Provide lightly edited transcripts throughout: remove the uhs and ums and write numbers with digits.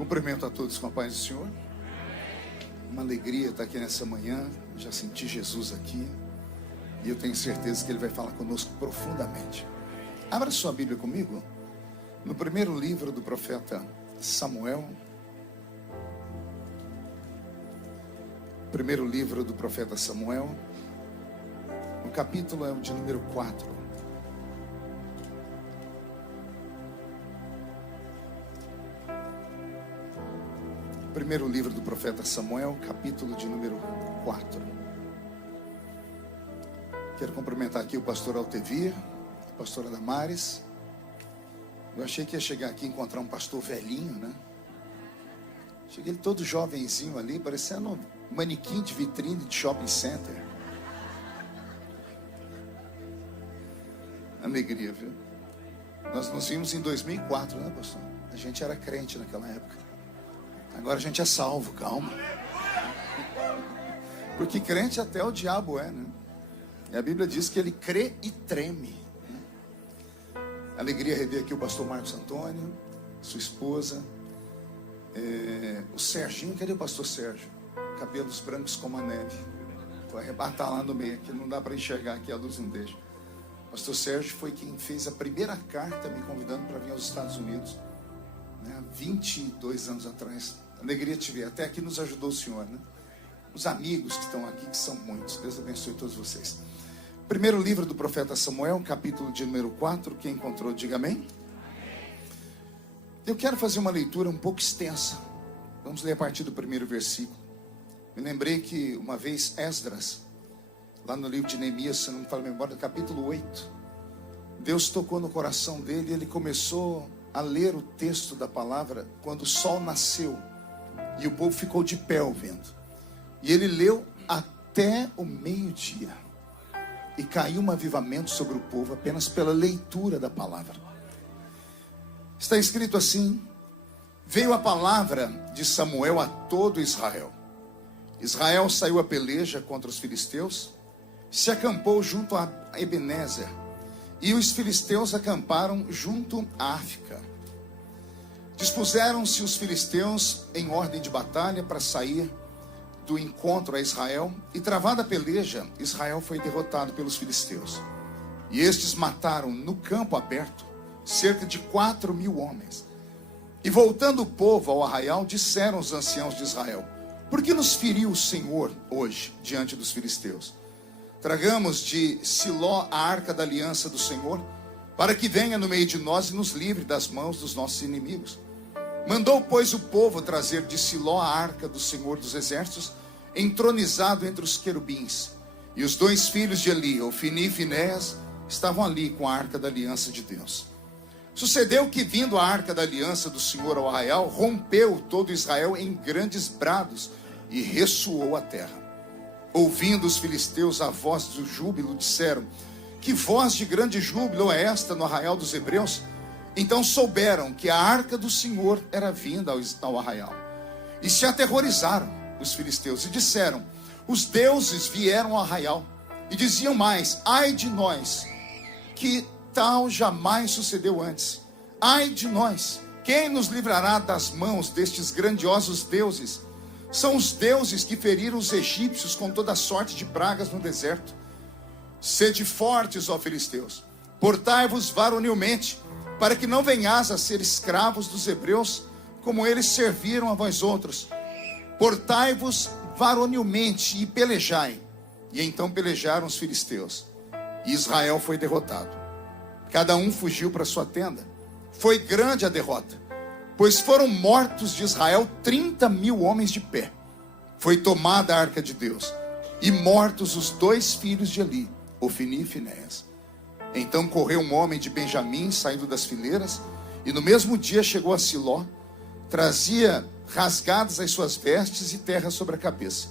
Cumprimento a todos com a paz do Senhor. Uma alegria estar aqui nessa manhã. Já senti Jesus aqui. E eu tenho certeza que Ele vai falar conosco profundamente. Abra sua Bíblia comigo. No primeiro livro do profeta Samuel. Primeiro livro do profeta Samuel. O capítulo é o de número 4. Primeiro livro do profeta Samuel, capítulo de número 4. Quero cumprimentar aqui o pastor Altevir, a pastora Damares. Eu achei que ia chegar aqui e encontrar um pastor velhinho, né? Cheguei ele todo jovenzinho ali, parecendo um manequim de vitrine de shopping center. Alegria, viu? Nós nos vimos em 2004, né, pastor? A gente era crente naquela época. Agora a gente é salvo, calma. Porque crente até o diabo é, né? E a Bíblia diz que ele crê e treme, né? Alegria rever aqui o pastor Marcos Antônio, sua esposa, o Serginho. Cadê o pastor Sérgio? Cabelos brancos como a neve. Vou arrebatar lá no meio, que não dá para enxergar aqui, a luz não deixa. O pastor Sérgio foi quem fez a primeira carta me convidando para vir aos Estados Unidos, né, 22 anos atrás. Alegria te ver. Até aqui nos ajudou o Senhor, né? Os amigos que estão aqui, que são muitos. Deus abençoe todos vocês. Primeiro livro do profeta Samuel, capítulo de número 4. Quem encontrou, diga amém. Eu quero fazer uma leitura um pouco extensa. Vamos ler a partir do primeiro versículo. Me lembrei que uma vez Esdras, lá no livro de Neemias, se não me falo a memória, no capítulo 8, Deus tocou no coração dele e ele começou a ler o texto da palavra quando o sol nasceu e o povo ficou de pé ouvindo. E ele leu até o meio-dia e caiu um avivamento sobre o povo apenas pela leitura da palavra. Está escrito assim: veio a palavra de Samuel a todo Israel. Israel saiu a peleja contra os filisteus, se acampou junto a Ebenezer, e os filisteus acamparam junto a Áfica. Dispuseram-se os filisteus em ordem de batalha para sair do encontro a Israel, e travada a peleja, Israel foi derrotado pelos filisteus. E estes mataram no campo aberto cerca de 4.000 homens. E voltando o povo ao arraial, disseram os anciãos de Israel: por que nos feriu o Senhor hoje diante dos filisteus? Tragamos de Siló a arca da aliança do Senhor, para que venha no meio de nós e nos livre das mãos dos nossos inimigos. Mandou, pois, o povo trazer de Siló a arca do Senhor dos exércitos, entronizado entre os querubins. E os dois filhos de Eli, Ofni e Finéias, estavam ali com a arca da aliança de Deus. Sucedeu que, vindo a arca da aliança do Senhor ao arraial, rompeu todo Israel em grandes brados e ressoou a terra. Ouvindo os filisteus a voz do júbilo, disseram: que voz de grande júbilo é esta no arraial dos hebreus? Então souberam que a arca do Senhor era vinda ao arraial. E se aterrorizaram os filisteus e disseram: os deuses vieram ao arraial. E diziam mais: ai de nós, que tal jamais sucedeu antes. Ai de nós, quem nos livrará das mãos destes grandiosos deuses? São os deuses que feriram os egípcios com toda sorte de pragas no deserto. Sede fortes, ó filisteus, portai-vos varonilmente, para que não venhais a ser escravos dos hebreus, como eles serviram a vós outros. Portai-vos varonilmente e pelejai. E então pelejaram os filisteus, e Israel foi derrotado. Cada um fugiu para sua tenda. Foi grande a derrota, pois foram mortos de Israel 30.000 homens de pé. Foi tomada a arca de Deus, e mortos os dois filhos de Eli, Ofni e Finéias. Então correu um homem de Benjamim, saindo das fileiras, e no mesmo dia chegou a Siló. Trazia rasgadas as suas vestes e terra sobre a cabeça.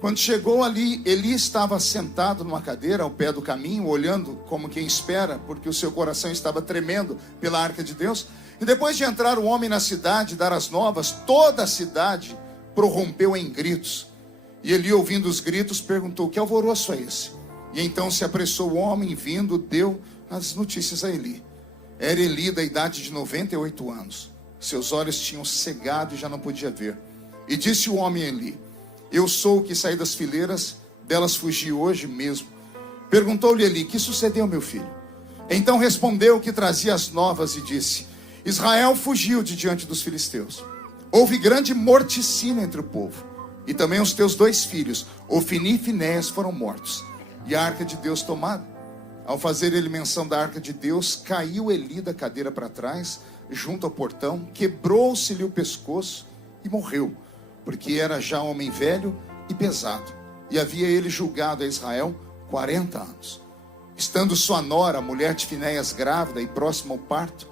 Quando chegou ali, Eli estava sentado numa cadeira ao pé do caminho, olhando como quem espera, porque o seu coração estava tremendo pela arca de Deus. E depois de entrar o homem na cidade e dar as novas, toda a cidade prorrompeu em gritos. E Eli, ouvindo os gritos, perguntou: que alvoroço é esse? E então se apressou o homem, vindo, deu as notícias a Eli. Era Eli da idade de 98 anos. Seus olhos tinham cegado e já não podia ver. E disse o homem a Eli: eu sou o que saí das fileiras, delas fugi hoje mesmo. Perguntou-lhe Eli: que sucedeu, meu filho? Então respondeu o que trazia as novas e disse: Israel fugiu de diante dos filisteus. Houve grande morticínio entre o povo. E também os teus 2 filhos, Ofni e Finéias, foram mortos. E a arca de Deus tomada. Ao fazer ele menção da arca de Deus, caiu Eli da cadeira para trás, junto ao portão, quebrou-se-lhe o pescoço e morreu, porque era já homem velho e pesado. E havia ele julgado a Israel 40 anos. Estando sua nora, a mulher de Finéias, grávida e próxima ao parto,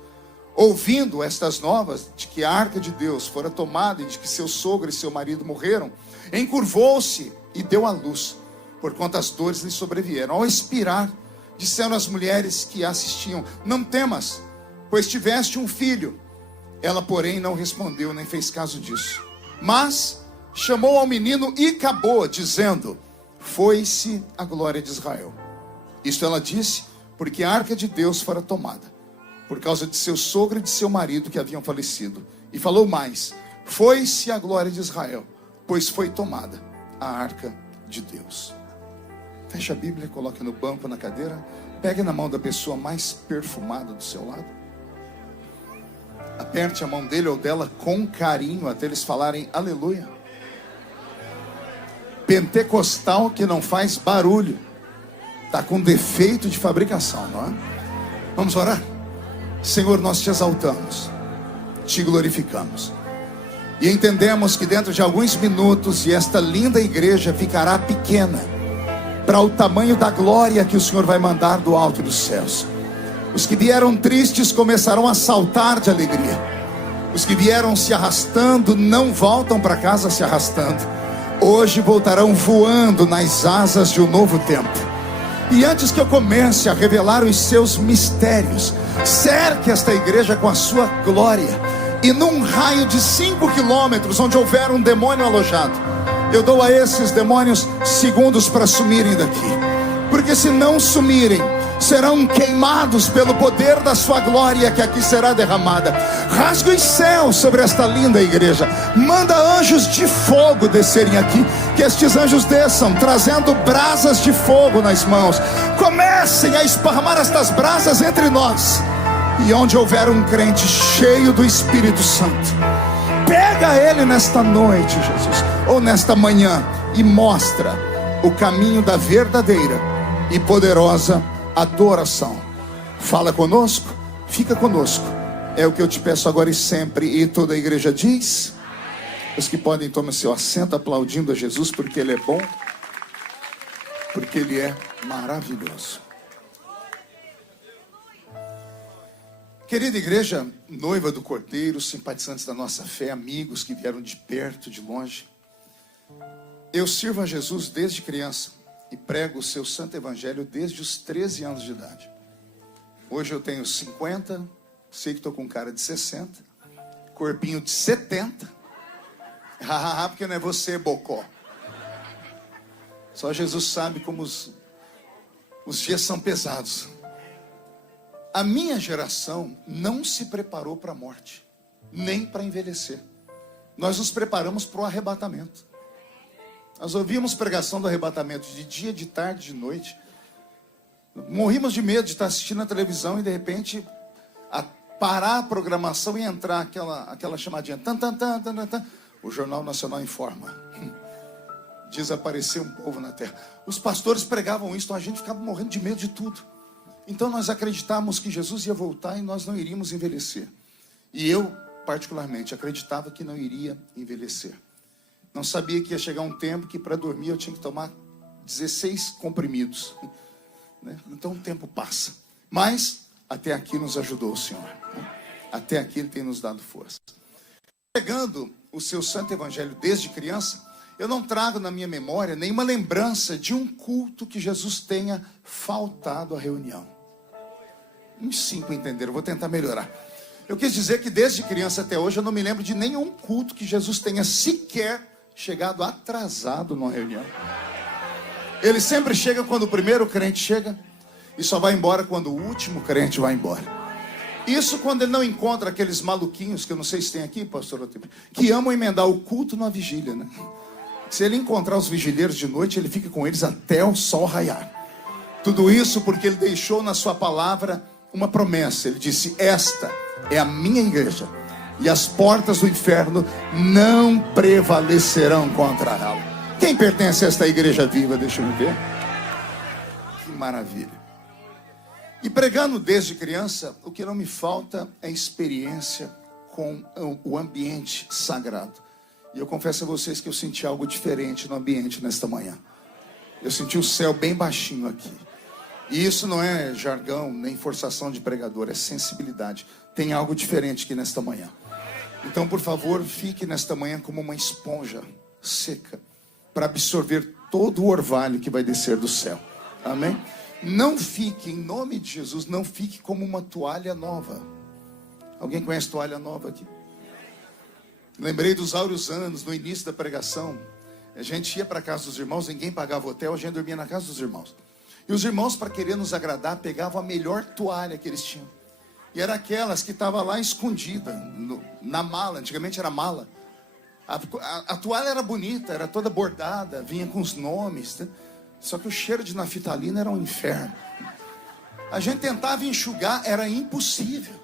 ouvindo estas novas de que a arca de Deus fora tomada e de que seu sogro e seu marido morreram, encurvou-se e deu à luz, porquanto as dores lhe sobrevieram. Ao expirar, disseram as mulheres que a assistiam: não temas, pois tiveste um filho. Ela, porém, não respondeu nem fez caso disso, mas chamou ao menino Icabô, dizendo: foi-se a glória de Israel. Isto ela disse porque a arca de Deus fora tomada, por causa de seu sogro e de seu marido que haviam falecido. E falou mais: foi-se a glória de Israel, pois foi tomada a arca de Deus. Feche a Bíblia, coloque no banco, na cadeira. Pegue na mão da pessoa mais perfumada do seu lado. Aperte a mão dele ou dela com carinho, até eles falarem aleluia. Pentecostal que não faz barulho está com defeito de fabricação, não é? Vamos orar? Senhor, nós te exaltamos, te glorificamos e entendemos que dentro de alguns minutos, e esta linda igreja ficará pequena para o tamanho da glória que o Senhor vai mandar do alto dos céus. Os que vieram tristes começarão a saltar de alegria. Os que vieram se arrastando não voltam para casa se arrastando. Hoje voltarão voando nas asas de um novo tempo. E antes que eu comece a revelar os seus mistérios, cerque esta igreja com a sua glória. E num raio de 5 quilômetros, onde houver um demônio alojado, eu dou a esses demônios segundos para sumirem daqui. Porque se não sumirem, serão queimados pelo poder da sua glória que aqui será derramada. Rasgue os céus sobre esta linda igreja. Manda anjos de fogo descerem aqui. Que estes anjos desçam trazendo brasas de fogo nas mãos. Comecem a esparramar estas brasas entre nós. E onde houver um crente cheio do Espírito Santo, pega ele nesta noite, Jesus, ou nesta manhã, e mostra o caminho da verdadeira e poderosa adoração. Fala conosco, fica conosco. É o que eu te peço agora e sempre. E toda a igreja diz: os que podem, tomem seu assento aplaudindo a Jesus, porque Ele é bom, porque Ele é maravilhoso. Querida igreja, noiva do Cordeiro, simpatizantes da nossa fé, amigos que vieram de perto, de longe, eu sirvo a Jesus desde criança e prego o seu santo evangelho desde os 13 anos de idade. Hoje eu tenho 50, sei que estou com cara de 60, corpinho de 70, porque não é você, bocó. Só Jesus sabe como os dias são pesados. A minha geração não se preparou para a morte, nem para envelhecer. Nós nos preparamos para o arrebatamento. Nós ouvíamos pregação do arrebatamento de dia, de tarde, de noite. Morrimos de medo de estar assistindo a televisão e de repente parar a programação e entrar aquela chamadinha. Tan, tan, tan, tan, tan. O Jornal Nacional informa. Desapareceu um povo na terra. Os pastores pregavam isso, então a gente ficava morrendo de medo de tudo. Então nós acreditávamos que Jesus ia voltar e nós não iríamos envelhecer. E eu, particularmente, acreditava que não iria envelhecer. Não sabia que ia chegar um tempo que para dormir eu tinha que tomar 16 comprimidos. Então o tempo passa. Mas até aqui nos ajudou o Senhor. Até aqui Ele tem nos dado força. Pregando o seu santo evangelho desde criança, eu não trago na minha memória nenhuma lembrança de um culto que Jesus tenha faltado à reunião. Uns 5 entenderam, vou tentar melhorar. Eu quis dizer que desde criança até hoje eu não me lembro de nenhum culto que Jesus tenha sequer chegado atrasado numa reunião. Ele sempre chega quando o primeiro crente chega e só vai embora quando o último crente vai embora. Isso quando ele não encontra aqueles maluquinhos, que eu não sei se tem aqui, pastor Otávio, que amam emendar o culto na vigília, né? Se ele encontrar os vigilheiros de noite, ele fica com eles até o sol raiar. Tudo isso porque ele deixou na sua palavra uma promessa. Ele disse: esta é a minha igreja, e as portas do inferno não prevalecerão contra ela. Quem pertence a esta igreja viva? Deixa eu ver. Que maravilha. E pregando desde criança, o que não me falta é experiência com o ambiente sagrado. E eu confesso a vocês que eu senti algo diferente no ambiente nesta manhã. Eu senti o céu bem baixinho aqui. E isso não é jargão, nem forçação de pregador, é sensibilidade. Tem algo diferente aqui nesta manhã. Então, por favor, fique nesta manhã como uma esponja seca, para absorver todo o orvalho que vai descer do céu. Amém? Não fique, em nome de Jesus, não fique como uma toalha nova. Alguém conhece toalha nova aqui? Lembrei dos áureos anos, no início da pregação. A gente ia para a casa dos irmãos, ninguém pagava hotel, a gente dormia na casa dos irmãos. E os irmãos, para querer nos agradar, pegavam a melhor toalha que eles tinham. E era aquelas que estava lá escondida, na mala. Antigamente era mala. A toalha era bonita, era toda bordada, vinha com os nomes, né? Só que o cheiro de naftalina era um inferno. A gente tentava enxugar, era impossível.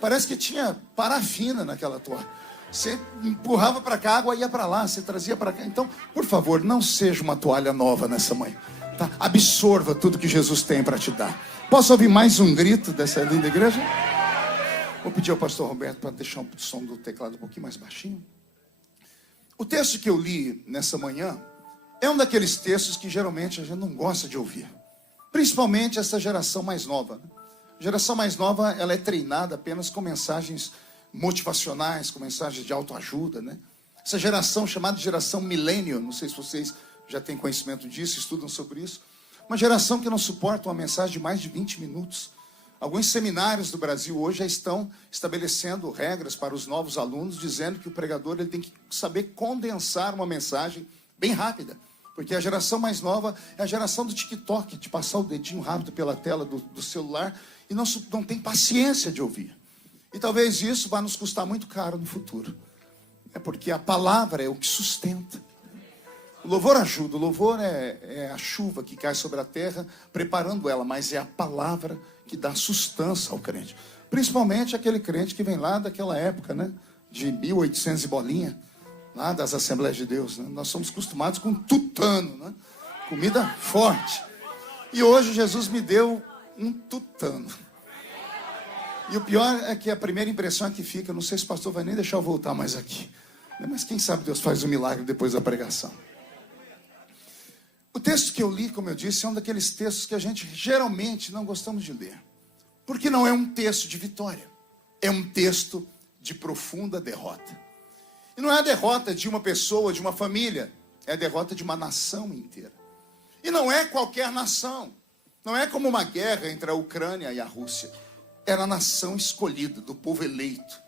Parece que tinha parafina naquela toalha. Você empurrava para cá, a água ia para lá, você trazia para cá. Então, por favor, não seja uma toalha nova nessa manhã. Tá? Absorva tudo que Jesus tem para te dar. Posso ouvir mais um grito dessa linda igreja? Vou pedir ao pastor Roberto para deixar o som do teclado um pouquinho mais baixinho. O texto que eu li nessa manhã é um daqueles textos que geralmente a gente não gosta de ouvir. Principalmente essa geração mais nova. A geração mais nova, ela é treinada apenas com mensagens motivacionais, com mensagens de autoajuda, né? Essa geração chamada de geração millennial, não sei se vocês já têm conhecimento disso, estudam sobre isso. Uma geração que não suporta uma mensagem de mais de 20 minutos. Alguns seminários do Brasil hoje já estão estabelecendo regras para os novos alunos, dizendo que o pregador ele tem que saber condensar uma mensagem bem rápida. Porque a geração mais nova é a geração do TikTok, de passar o dedinho rápido pela tela do celular e não tem paciência de ouvir. E talvez isso vá nos custar muito caro no futuro. É porque a palavra é o que sustenta. O louvor ajuda, o louvor é a chuva que cai sobre a terra, preparando ela, mas é a palavra que dá sustância ao crente. Principalmente aquele crente que vem lá daquela época, né? De 1800 e bolinha. Lá das Assembleias de Deus, né? Nós somos acostumados com tutano, né? Comida forte. E hoje Jesus me deu um tutano. E o pior é que a primeira impressão é que fica, não sei se o pastor vai nem deixar eu voltar mais aqui. Mas quem sabe Deus faz um milagre depois da pregação. O texto que eu li, como eu disse, é um daqueles textos que a gente geralmente não gostamos de ler. Porque não é um texto de vitória. É um texto de profunda derrota. E não é a derrota de uma pessoa, de uma família. É a derrota de uma nação inteira. E não é qualquer nação. Não é como uma guerra entre a Ucrânia e a Rússia. Era a nação escolhida, do povo eleito.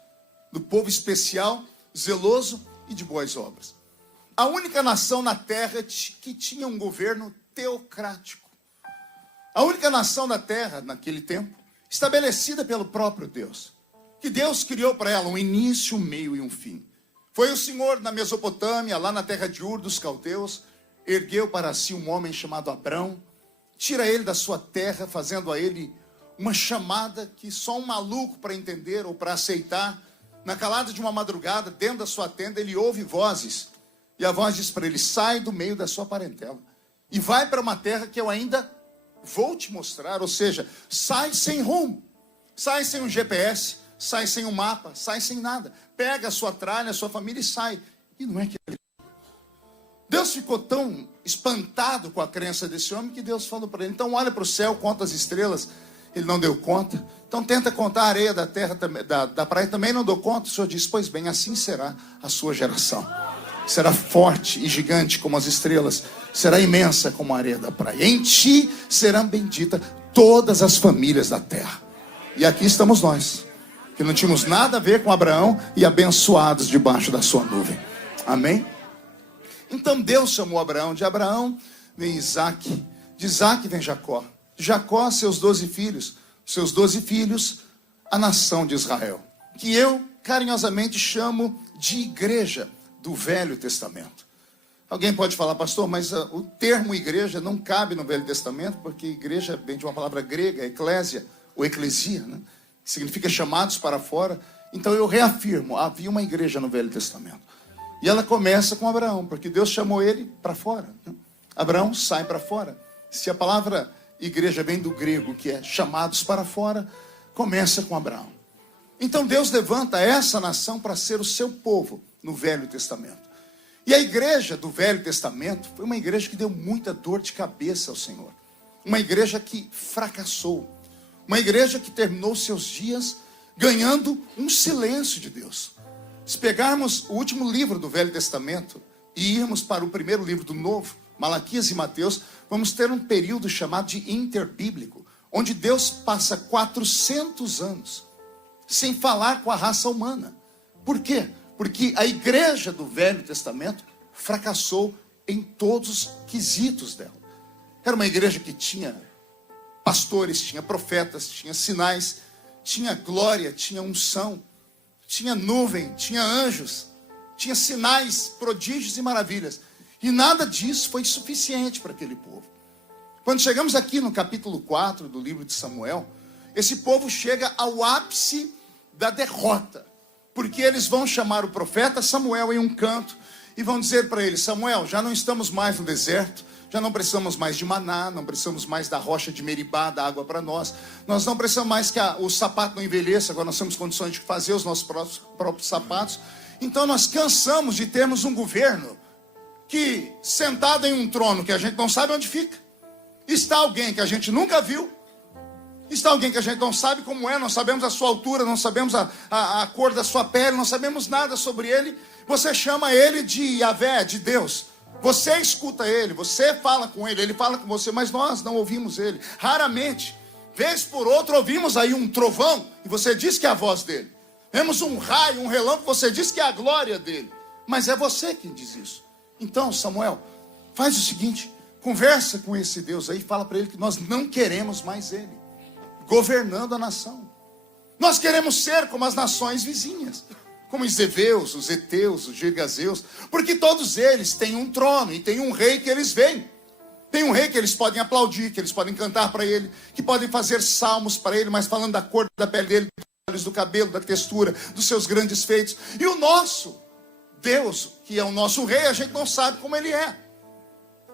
Do povo especial, zeloso e de boas obras. A única nação na terra que tinha um governo teocrático. A única nação na terra, naquele tempo, estabelecida pelo próprio Deus. Que Deus criou para ela um início, um meio e um fim. Foi o Senhor na Mesopotâmia, lá na terra de Ur dos caldeus, ergueu para si um homem chamado Abrão, tira ele da sua terra, fazendo a ele uma chamada que só um maluco para entender ou para aceitar. Na calada de uma madrugada, dentro da sua tenda, ele ouve vozes. E a voz diz para ele: sai do meio da sua parentela e vai para uma terra que eu ainda vou te mostrar. Ou seja, sai sem rumo, sai sem um GPS, sai sem um mapa, sai sem nada. Pega a sua tralha, a sua família e sai. E não é que Deus ficou tão espantado com a crença desse homem que Deus falou para ele: então olha para o céu, conta as estrelas. Ele não deu conta. Então tenta contar a areia da terra, da praia, também não deu conta. O Senhor disse: pois bem, assim será a sua geração. Será forte e gigante como as estrelas, será imensa como a areia da praia. Em ti serão benditas todas as famílias da terra. E aqui estamos nós, que não tínhamos nada a ver com Abraão, e abençoados debaixo da sua nuvem. Amém? Então Deus chamou Abraão. De Abraão vem Isaac, de Isaac vem Jacó, de Jacó seus 12 filhos, seus 12 filhos a nação de Israel, que eu carinhosamente chamo de igreja do Velho Testamento. Alguém pode falar, pastor, mas o termo igreja não cabe no Velho Testamento, porque igreja vem de uma palavra grega, eclésia, ou eclesia, né? Que significa chamados para fora. Então eu reafirmo, havia uma igreja no Velho Testamento. E ela começa com Abraão, porque Deus chamou ele para fora, né? Abraão sai para fora. Se a palavra igreja vem do grego, que é chamados para fora, começa com Abraão. Então Deus levanta essa nação para ser o seu povo no Velho Testamento. E a igreja do Velho Testamento foi uma igreja que deu muita dor de cabeça ao Senhor. Uma igreja que fracassou. Uma igreja que terminou seus dias ganhando um silêncio de Deus. Se pegarmos o último livro do Velho Testamento e irmos para o primeiro livro do Novo, Malaquias e Mateus, vamos ter um período chamado de interbíblico, onde Deus passa 400 anos sem falar com a raça humana. Por quê? Porque a igreja do Velho Testamento fracassou em todos os quesitos dela. Era uma igreja que tinha pastores, tinha profetas, tinha sinais, tinha glória, tinha unção, tinha nuvem, tinha anjos, tinha sinais, prodígios e maravilhas. E nada disso foi suficiente para aquele povo. Quando chegamos aqui no capítulo 4 do livro de Samuel, esse povo chega ao ápice da derrota. Porque eles vão chamar o profeta Samuel em um canto e vão dizer para ele: Samuel, já não estamos mais no deserto, já não precisamos mais de maná, não precisamos mais da rocha de Meribá, da água para nós. Nós não precisamos mais que o sapato não envelheça, agora nós temos condições de fazer os nossos próprios sapatos. Então nós cansamos de termos um governo que, sentado em um trono que a gente não sabe onde fica, está alguém que a gente nunca viu, está alguém que a gente não sabe como é, não sabemos a sua altura, não sabemos a cor da sua pele, não sabemos nada sobre ele. Você chama ele de Yahvé, de Deus. Você escuta ele, você fala com ele, ele fala com você, mas nós não ouvimos ele. Raramente, vez por outra, ouvimos aí um trovão e você diz que é a voz dele. Vemos um raio, um relâmpago, você diz que é a glória dele. Mas é você quem diz isso. Então, Samuel, faz o seguinte, conversa com esse Deus aí, fala para ele que nós não queremos mais ele governando a nação. Nós queremos ser como as nações vizinhas, como os Eveus, os Heteus, os Girgazeus, porque todos eles têm um trono e têm um rei que eles veem. Tem um rei que eles podem aplaudir, que eles podem cantar para ele, que podem fazer salmos para ele, mas falando da cor da pele dele, dos olhos, do cabelo, da textura, dos seus grandes feitos. E o nosso Deus, que é o nosso rei, a gente não sabe como ele é.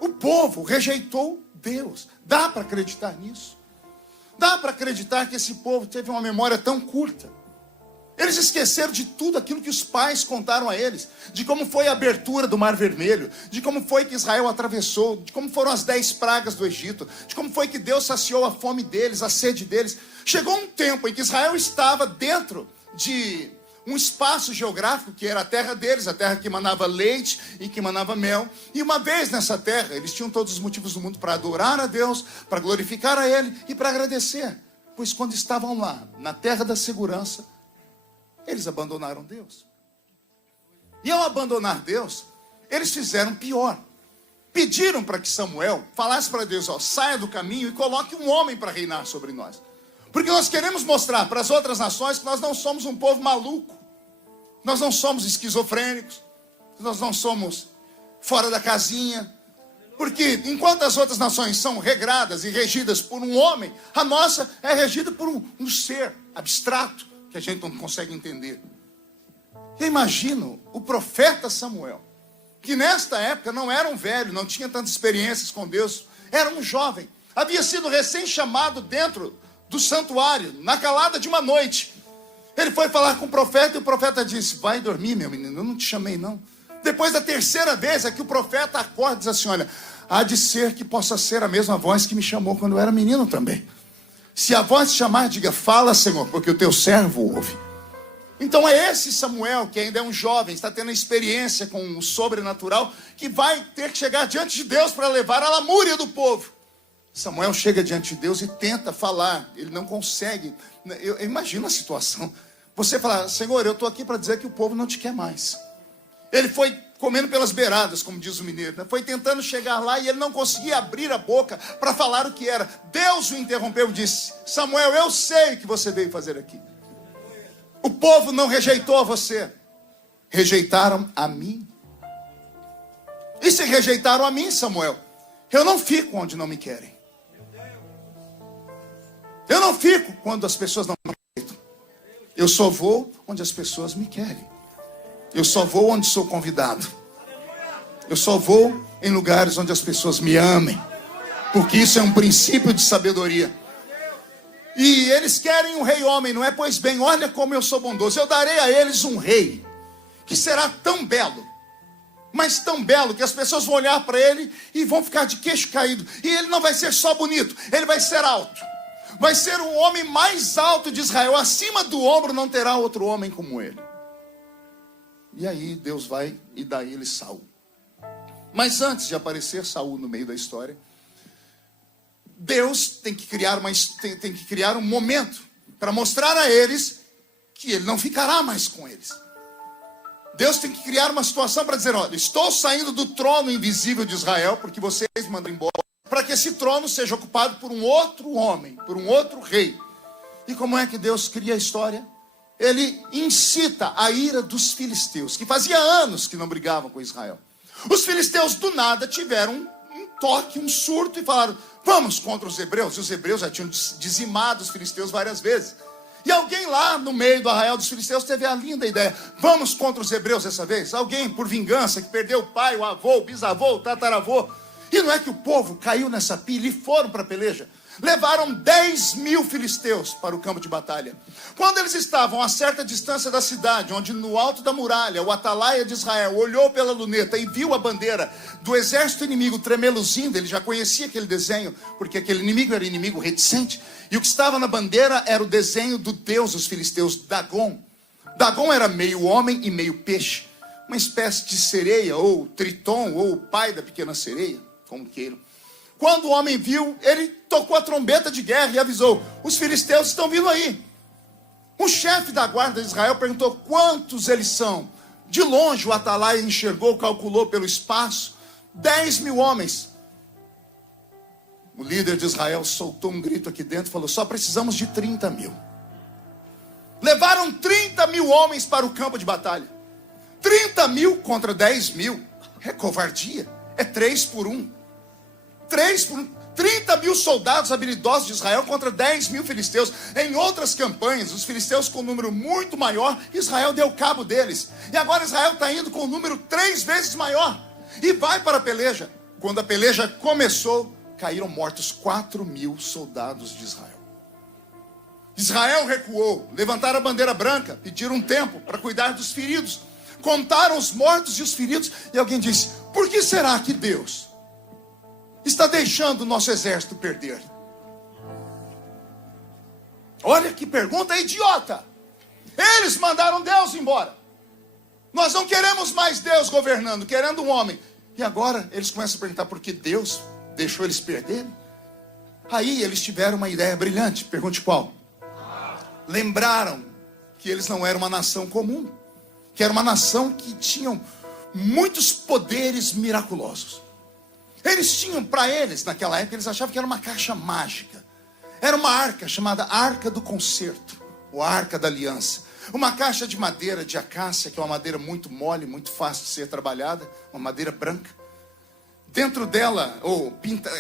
O povo rejeitou Deus. Dá para acreditar nisso? Dá para acreditar que esse povo teve uma memória tão curta? Eles esqueceram de tudo aquilo que os pais contaram a eles, de como foi a abertura do Mar Vermelho, de como foi que Israel atravessou, de como foram as 10 pragas do Egito, de como foi que Deus saciou a fome deles, a sede deles. Chegou um tempo em que Israel estava dentro de um espaço geográfico que era a terra deles, a terra que manava leite e que manava mel. E uma vez nessa terra, eles tinham todos os motivos do mundo para adorar a Deus, para glorificar a Ele e para agradecer. Pois quando estavam lá, na terra da segurança, eles abandonaram Deus. E ao abandonar Deus, eles fizeram pior. Pediram para que Samuel falasse para Deus: ó, saia do caminho e coloque um homem para reinar sobre nós. Porque nós queremos mostrar para as outras nações que nós não somos um povo maluco. Nós não somos esquizofrênicos. Nós não somos fora da casinha. Porque enquanto as outras nações são regradas e regidas por um homem, a nossa é regida por um ser abstrato que a gente não consegue entender. Eu imagino o profeta Samuel, que nesta época não era um velho, não tinha tantas experiências com Deus, era um jovem. Havia sido recém-chamado dentro do santuário, na calada de uma noite. Ele foi falar com o profeta e o profeta disse: vai dormir, meu menino, eu não te chamei não. Depois da terceira vez é que o profeta acorda e diz assim: olha, há de ser que possa ser a mesma voz que me chamou quando eu era menino também. Se a voz te chamar, diga: fala, Senhor, porque o teu servo ouve. Então é esse Samuel, que ainda é um jovem, está tendo experiência com o sobrenatural, que vai ter que chegar diante de Deus para levar a lamúria do povo. Samuel chega diante de Deus e tenta falar, ele não consegue. Eu imagino a situação. Você fala: Senhor, eu estou aqui para dizer que o povo não te quer mais. Ele foi comendo pelas beiradas, como diz o mineiro, né? Foi tentando chegar lá e ele não conseguia abrir a boca para falar o que era. Deus o interrompeu e disse: Samuel, eu sei o que você veio fazer aqui. O povo não rejeitou você, rejeitaram a mim. E se rejeitaram a mim, Samuel, eu não fico onde não me querem. Eu não fico quando as pessoas não me aceitam. Eu só vou onde as pessoas me querem. Eu só vou onde sou convidado. Eu só vou em lugares onde as pessoas me amem. Porque isso é um princípio de sabedoria. E eles querem um rei homem, não é? Pois bem, olha como eu sou bondoso. Eu darei a eles um rei que será tão belo, mas tão belo, que as pessoas vão olhar para ele e vão ficar de queixo caído. E ele não vai ser só bonito, ele vai ser alto. Vai ser o homem mais alto de Israel. Acima do ombro não terá outro homem como ele. E aí Deus vai e dá a ele Saul. Mas antes de aparecer Saul no meio da história, Deus tem que criar um momento para mostrar a eles que ele não ficará mais com eles. Deus tem que criar uma situação para dizer: olha, estou saindo do trono invisível de Israel, porque vocês mandam embora, para que esse trono seja ocupado por um outro homem, por um outro rei. E como é que Deus cria a história? Ele incita a ira dos filisteus, que fazia anos que não brigavam com Israel. Os filisteus do nada tiveram um toque, um surto e falaram: vamos contra os hebreus. E os hebreus já tinham dizimado os filisteus várias vezes. E alguém lá no meio do arraial dos filisteus teve a linda ideia: vamos contra os hebreus dessa vez. Alguém por vingança que perdeu o pai, o avô, o bisavô, o tataravô. E não é que o povo caiu nessa pilha e foram para a peleja. Levaram 10.000 filisteus para o campo de batalha. Quando eles estavam a certa distância da cidade, onde no alto da muralha o atalaia de Israel olhou pela luneta e viu a bandeira do exército inimigo tremeluzindo, ele já conhecia aquele desenho, porque aquele inimigo era inimigo reticente, e o que estava na bandeira era o desenho do deus dos filisteus, Dagon. Dagon era meio homem e meio peixe, uma espécie de sereia, ou triton, ou o pai da pequena sereia, como queiram. Quando o homem viu, ele tocou a trombeta de guerra e avisou: os filisteus estão vindo aí. O chefe da guarda de Israel perguntou quantos eles são. De longe o atalaia enxergou, calculou pelo espaço, 10.000 homens. O líder de Israel soltou um grito aqui dentro e falou: só precisamos de 30.000. Levaram 30.000 homens para o campo de batalha. 30.000 contra 10.000 é covardia, é 3 por 1. 30.000 soldados habilidosos de Israel contra 10.000 filisteus. Em outras campanhas, os filisteus com um número muito maior, Israel deu cabo deles. E agora Israel está indo com um número 3 vezes maior. E vai para a peleja. Quando a peleja começou, caíram mortos 4.000 soldados de Israel. Israel recuou, levantaram a bandeira branca, pediram um tempo para cuidar dos feridos. Contaram os mortos e os feridos. E alguém disse: por que será que Deus está deixando o nosso exército perder? Olha que pergunta idiota. Eles mandaram Deus embora. Nós não queremos mais Deus governando, querendo um homem. E agora eles começam a perguntar por que Deus deixou eles perderem. Aí eles tiveram uma ideia brilhante. Pergunte qual? Lembraram que eles não eram uma nação comum, que era uma nação que tinham muitos poderes miraculosos. Eles tinham, para eles, naquela época, eles achavam que era uma caixa mágica. Era uma arca chamada Arca do Concerto, ou Arca da Aliança. Uma caixa de madeira de acácia, que é uma madeira muito mole, muito fácil de ser trabalhada, uma madeira branca. Dentro dela,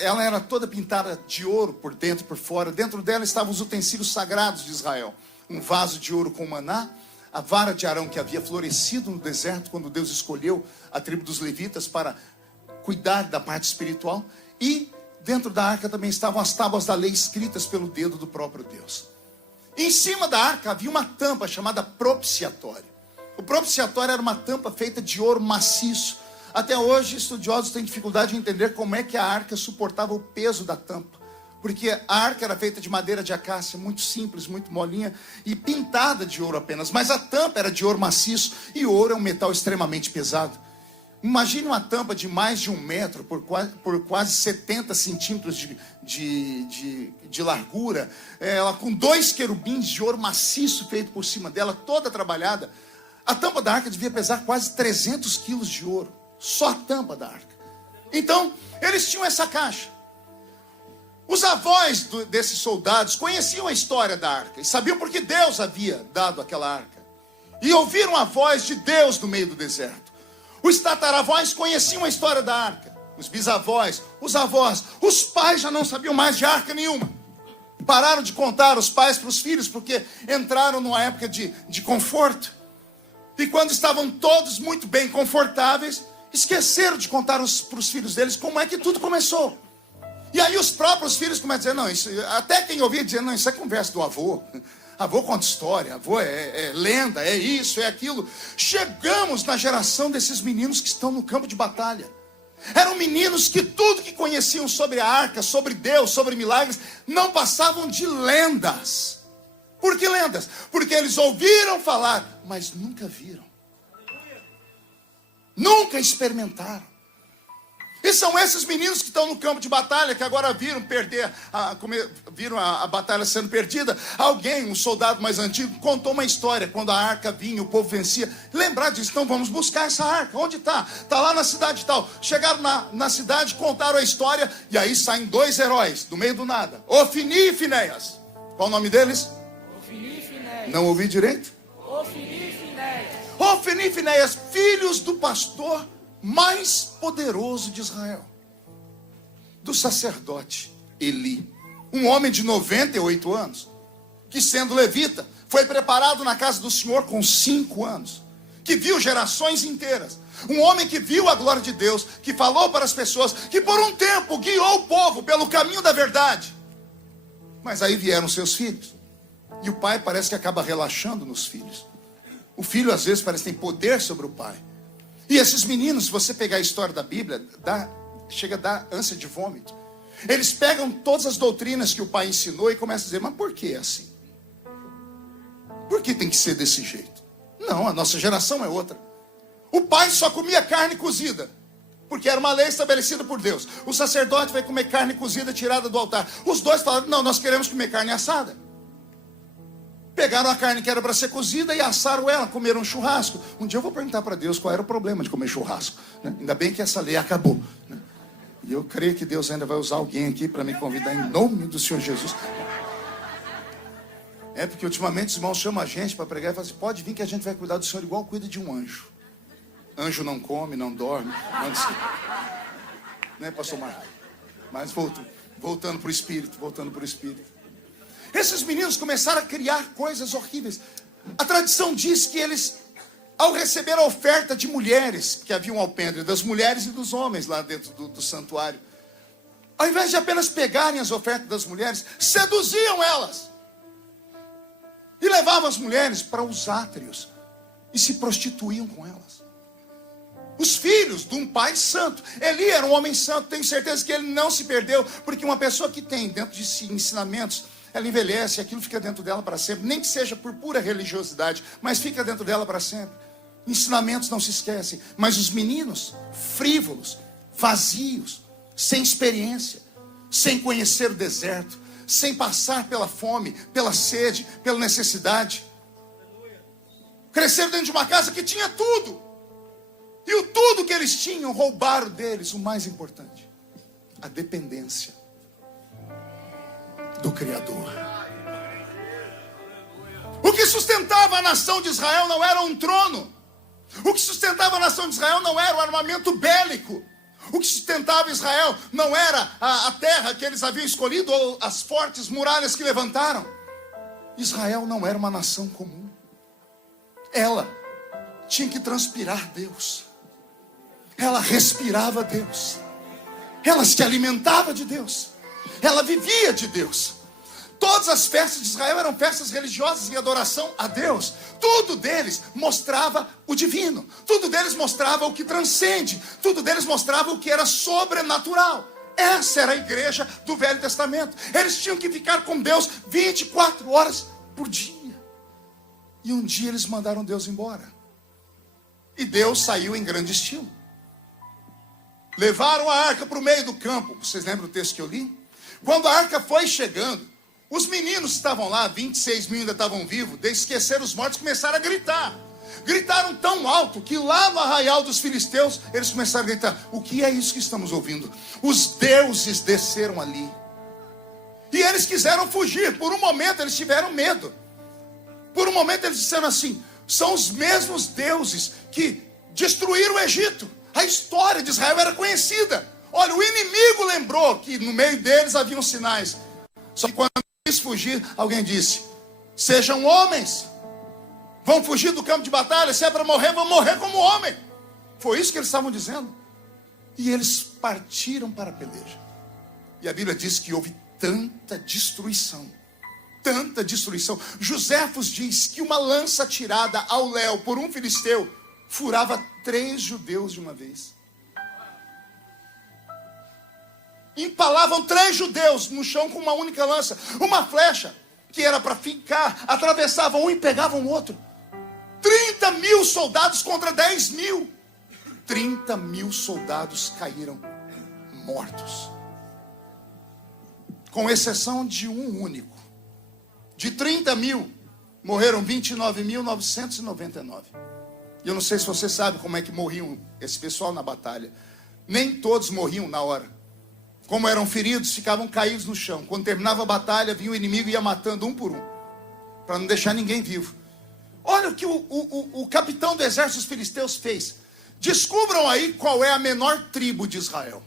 ela era toda pintada de ouro por dentro e por fora. Dentro dela estavam os utensílios sagrados de Israel. Um vaso de ouro com maná, a vara de Arão que havia florescido no deserto, quando Deus escolheu a tribo dos levitas para cuidar da parte espiritual. E dentro da arca também estavam as tábuas da lei escritas pelo dedo do próprio Deus. Em cima da arca havia uma tampa chamada propiciatório. O propiciatório era uma tampa feita de ouro maciço. Até hoje estudiosos têm dificuldade de entender como é que a arca suportava o peso da tampa, porque a arca era feita de madeira de acácia, muito simples, muito molinha e pintada de ouro apenas, mas a tampa era de ouro maciço, e ouro é um metal extremamente pesado. Imagine uma tampa de mais de 1 metro por quase 70 centímetros de largura, ela com 2 querubins de ouro maciço feito por cima dela, toda trabalhada. A tampa da arca devia pesar quase 300 quilos de ouro, só a tampa da arca. Então, eles tinham essa caixa. Os avós desses soldados conheciam a história da arca e sabiam porque Deus havia dado aquela arca. E ouviram a voz de Deus no meio do deserto. Os tataravós conheciam a história da arca. Os bisavós, os avós, os pais já não sabiam mais de arca nenhuma. Pararam de contar os pais para os filhos, porque entraram numa época de conforto. E quando estavam todos muito bem confortáveis, esqueceram de contar para os filhos deles como é que tudo começou. E aí os próprios filhos começam a dizer, não, isso, até quem ouvia dizer, não, isso é conversa do avô. Avô conta história, avô é lenda, é isso, é aquilo. Chegamos na geração desses meninos que estão no campo de batalha. Eram meninos que tudo que conheciam sobre a arca, sobre Deus, sobre milagres, não passavam de lendas. Por que lendas? Porque eles ouviram falar, mas nunca viram. Nunca experimentaram. E são esses meninos que estão no campo de batalha, que agora viram viram a batalha sendo perdida. Alguém, um soldado mais antigo, contou uma história. Quando a arca vinha, o povo vencia. Lembrar disso, então vamos buscar essa arca. Onde está? Está lá na cidade tal. Chegaram na cidade, contaram a história. E aí saem dois heróis, do meio do nada. Ofni e Finéias. Qual o nome deles? Ofni e Finéias. Não ouvi direito? Ofni e Finéias. Ofni e Finéias, filhos do pastor mais poderoso de Israel, do sacerdote Eli, um homem de 98 anos, que sendo levita, foi preparado na casa do Senhor com 5 anos, que viu gerações inteiras, um homem que viu a glória de Deus, que falou para as pessoas, que por um tempo guiou o povo pelo caminho da verdade. Mas aí vieram seus filhos, e o pai parece que acaba relaxando nos filhos. O filho às vezes parece que tem poder sobre o pai. E esses meninos, se você pegar a história da Bíblia, chega a dar ânsia de vômito. Eles pegam todas as doutrinas que o pai ensinou e começam a dizer, mas por que é assim? Por que tem que ser desse jeito? Não, a nossa geração é outra. O pai só comia carne cozida, porque era uma lei estabelecida por Deus. O sacerdote vai comer carne cozida tirada do altar. Os dois falaram, não, nós queremos comer carne assada. Pegaram a carne que era para ser cozida e assaram ela, comeram um churrasco. Um dia eu vou perguntar para Deus qual era o problema de comer churrasco, né? Ainda bem que essa lei acabou, né? E eu creio que Deus ainda vai usar alguém aqui para me convidar em nome do Senhor Jesus. É porque ultimamente os irmãos chamam a gente para pregar e falam assim, pode vir que a gente vai cuidar do Senhor igual cuida de um anjo. Anjo não come, não dorme, não descansa. Né, pastor Marcos? Mas voltando para o Espírito. Esses meninos começaram a criar coisas horríveis. A tradição diz que eles, ao receber a oferta de mulheres que haviam alpendre, das mulheres e dos homens lá dentro do santuário, ao invés de apenas pegarem as ofertas das mulheres, seduziam elas. E levavam as mulheres para os átrios e se prostituíam com elas. Os filhos de um pai santo. Eli era um homem santo, tenho certeza que ele não se perdeu, porque uma pessoa que tem dentro de si ensinamentos, ela envelhece, aquilo fica dentro dela para sempre, nem que seja por pura religiosidade, mas fica dentro dela para sempre. Ensinamentos não se esquecem, mas os meninos frívolos, vazios, sem experiência, sem conhecer o deserto, sem passar pela fome, pela sede, pela necessidade, cresceram dentro de uma casa que tinha tudo, e o tudo que eles tinham, roubaram deles o mais importante, a dependência do Criador. O que sustentava a nação de Israel não era um trono. O que sustentava a nação de Israel não era o armamento bélico. O que sustentava Israel não era a terra que eles haviam escolhido ou as fortes muralhas que levantaram. Israel não era uma nação comum. Ela tinha que transpirar Deus. Ela respirava Deus. Ela se alimentava de Deus. Ela vivia de Deus. Todas as festas de Israel eram festas religiosas em adoração a Deus. Tudo deles mostrava o divino. Tudo deles mostrava o que transcende. Tudo deles mostrava o que era sobrenatural. Essa era a igreja do Velho Testamento. Eles tinham que ficar com Deus 24 horas por dia. E um dia eles mandaram Deus embora. E Deus saiu em grande estilo. Levaram a arca para o meio do campo. Vocês lembram o texto que eu li? Quando a arca foi chegando, os meninos estavam lá, 26 mil ainda estavam vivos, de esquecer os mortos, começaram a gritar. Gritaram tão alto que lá no arraial dos filisteus, eles começaram a gritar, o que é isso que estamos ouvindo? Os deuses desceram ali. E eles quiseram fugir. Por um momento eles tiveram medo. Por um momento eles disseram assim: são os mesmos deuses que destruíram o Egito. A história de Israel era conhecida. Olha, o inimigo lembrou que no meio deles haviam sinais. Só que quando quis fugir, alguém disse: sejam homens. Vão fugir do campo de batalha. Se é para morrer, vão morrer como homem. Foi isso que eles estavam dizendo. E eles partiram para a peleja. E a Bíblia diz que houve tanta destruição. Tanta destruição. Joséfos diz que uma lança tirada ao léu por um filisteu furava 3 judeus de uma vez. Empalavam 3 judeus no chão com uma única lança. Uma flecha que era para ficar, atravessavam um e pegavam o outro. 30 mil soldados contra 10 mil. 30 mil soldados caíram mortos. Com exceção de um único. De 30 mil, morreram 29.999. E eu não sei se você sabe como é que morriam esse pessoal na batalha. Nem todos morriam na hora. Como eram feridos, ficavam caídos no chão. Quando terminava a batalha, vinha o inimigo e ia matando um por um, para não deixar ninguém vivo. Olha o que o capitão do exército dos filisteus fez. Descubram aí qual é a menor tribo de Israel.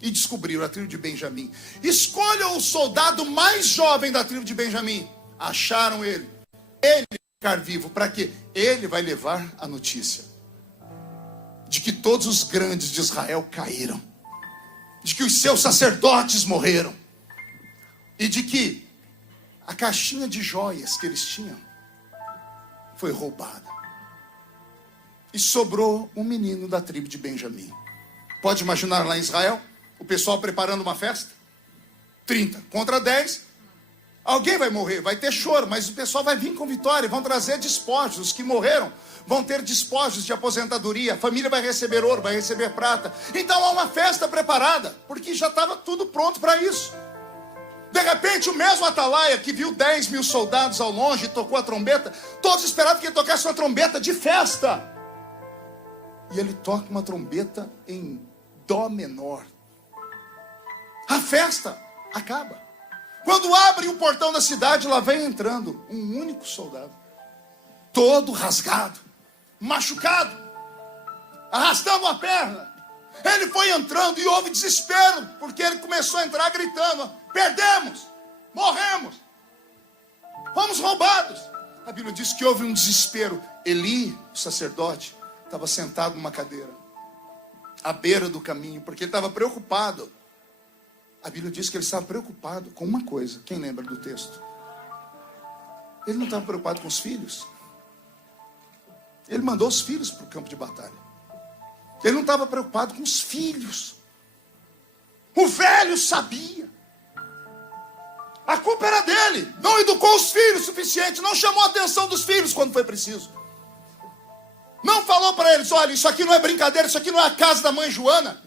E descobriram a tribo de Benjamim. Escolham o soldado mais jovem da tribo de Benjamim. Acharam ele. Ele vai ficar vivo. Para quê? Ele vai levar a notícia de que todos os grandes de Israel caíram. De que os seus sacerdotes morreram. E de que a caixinha de joias que eles tinham foi roubada. E sobrou um menino da tribo de Benjamim. Pode imaginar lá em Israel, o pessoal preparando uma festa? 30 contra 10. Alguém vai morrer, vai ter choro, mas o pessoal vai vir com vitória, vão trazer despojos. Os que morreram vão ter despojos de aposentadoria. A família vai receber ouro, vai receber prata. Então há uma festa preparada, porque já estava tudo pronto para isso. De repente, o mesmo atalaia que viu 10 mil soldados ao longe e tocou a trombeta, todos esperavam que ele tocasse uma trombeta de festa. E ele toca uma trombeta em dó menor. A festa acaba. Quando abre o portão da cidade, lá vem entrando um único soldado. Todo rasgado, machucado, arrastando a perna. Ele foi entrando e houve desespero, porque ele começou a entrar gritando: perdemos, morremos, fomos roubados. A Bíblia diz que houve um desespero. Eli, o sacerdote, estava sentado numa cadeira, à beira do caminho, porque ele estava preocupado. A Bíblia diz que ele estava preocupado com uma coisa. Quem lembra do texto? Ele não estava preocupado com os filhos. Ele mandou os filhos para o campo de batalha. Ele não estava preocupado com os filhos. O velho sabia. A culpa era dele. Não educou os filhos o suficiente. Não chamou a atenção dos filhos quando foi preciso. Não falou para eles: olha, isso aqui não é brincadeira, isso aqui não é a casa da mãe Joana.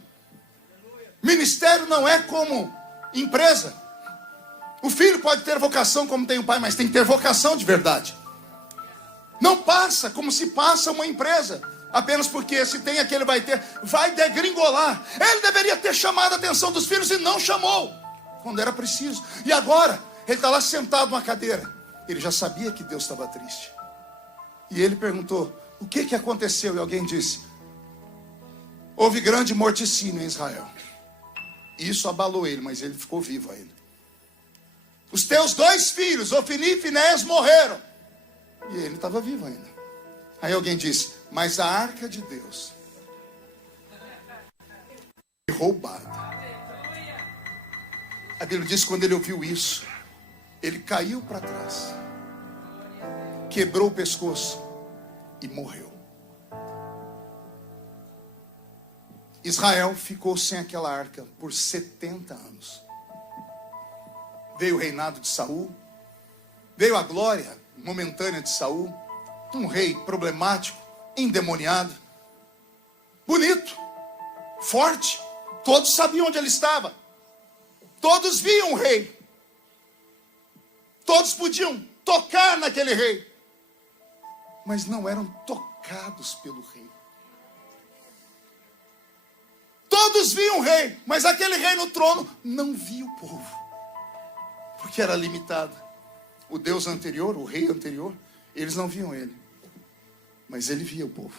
Ministério não é como empresa. O filho pode ter vocação como tem o pai, mas tem que ter vocação de verdade. Não passa como se passa uma empresa, apenas porque se tem aquele vai ter, vai degringolar. Ele deveria ter chamado a atenção dos filhos e não chamou, quando era preciso. E agora, ele está lá sentado numa cadeira. Ele já sabia que Deus estava triste. E ele perguntou: o que aconteceu? E alguém disse: houve grande morticínio em Israel. Isso abalou ele, mas ele ficou vivo ainda. Os teus 2 filhos, Ofni e Finéias, morreram. E ele estava vivo ainda. Aí alguém disse: mas a arca de Deus foi roubada. A Bíblia diz que quando ele ouviu isso, ele caiu para trás, quebrou o pescoço e morreu. Israel ficou sem aquela arca por 70 anos. Veio o reinado de Saul, veio a glória momentânea de Saul, um rei problemático, endemoniado, bonito, forte, todos sabiam onde ele estava, todos viam o rei, todos podiam tocar naquele rei, mas não eram tocados pelo rei. Todos viam o rei, mas aquele rei no trono não via o povo. porque era limitado. O Deus anterior, o rei anterior, eles não viam ele, mas ele via o povo.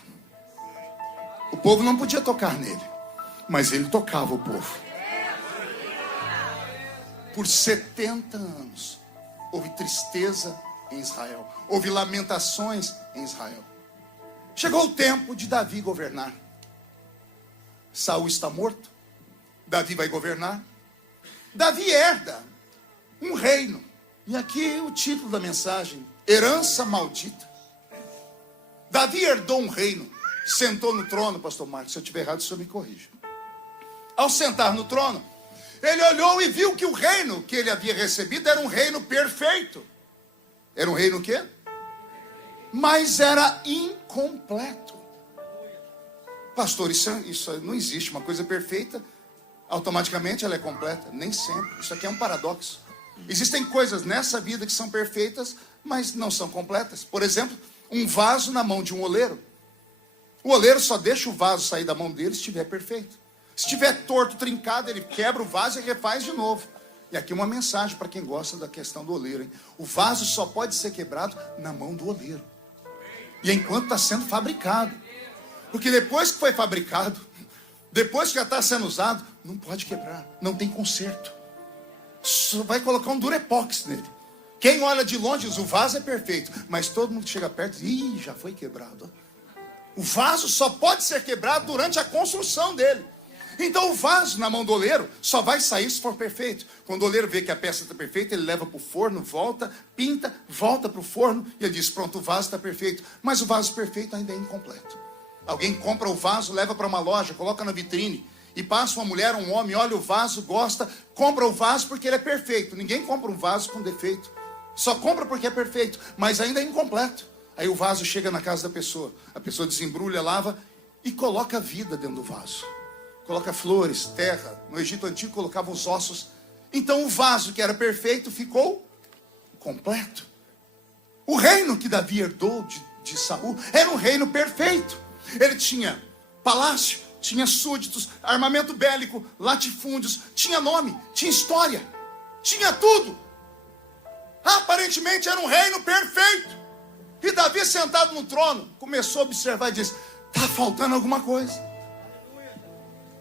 O povo não podia tocar nele, mas ele tocava o povo. Por 70 anos, houve tristeza em Israel, houve lamentações em Israel. Chegou o tempo de Davi governar. Saul está morto, Davi vai governar. Davi herda um reino. E aqui o título da mensagem: herança maldita. Davi herdou um reino, sentou no trono. Pastor Marcos, se eu estiver errado, o senhor me corrija. Ao sentar no trono, ele olhou e viu que o reino que ele havia recebido era um reino perfeito. Era um reino o quê? Mas era incompleto. Pastor, isso não existe. Uma coisa perfeita, automaticamente ela é completa. Nem sempre. Isso aqui é um paradoxo. Existem coisas nessa vida que são perfeitas, mas não são completas. Por exemplo, um vaso na mão de um oleiro. O oleiro só deixa o vaso sair da mão dele se estiver perfeito. Se estiver torto, trincado, ele quebra o vaso e refaz de novo. E aqui uma mensagem para quem gosta da questão do oleiro, hein? O vaso só pode ser quebrado na mão do oleiro. E enquanto está sendo fabricado. Porque depois que foi fabricado, depois que já está sendo usado, não pode quebrar, não tem conserto. Só vai colocar um durepox nele. Quem olha de longe diz, o vaso é perfeito. Mas todo mundo que chega perto diz, já foi quebrado. O vaso só pode ser quebrado durante a construção dele. Então o vaso na mão do oleiro só vai sair se for perfeito. Quando o oleiro vê que a peça está perfeita, ele leva para o forno, volta, pinta, volta para o forno. E ele diz, pronto, o vaso está perfeito. Mas o vaso perfeito ainda é incompleto. Alguém compra o vaso, leva para uma loja, coloca na vitrine. E passa uma mulher, um homem, olha o vaso, gosta, compra o vaso porque ele é perfeito. Ninguém compra um vaso com defeito. Só compra porque é perfeito, mas ainda é incompleto. Aí o vaso chega na casa da pessoa. A pessoa desembrulha, lava e coloca a vida dentro do vaso. Coloca flores, terra. No Egito Antigo colocavam os ossos. Então o vaso que era perfeito ficou completo. O reino que Davi herdou de Saul era um reino perfeito. Ele tinha palácio, tinha súditos, armamento bélico, latifúndios, tinha nome, tinha história, tinha tudo. Aparentemente era um reino perfeito. E Davi, sentado no trono, começou a observar e disse, está faltando alguma coisa.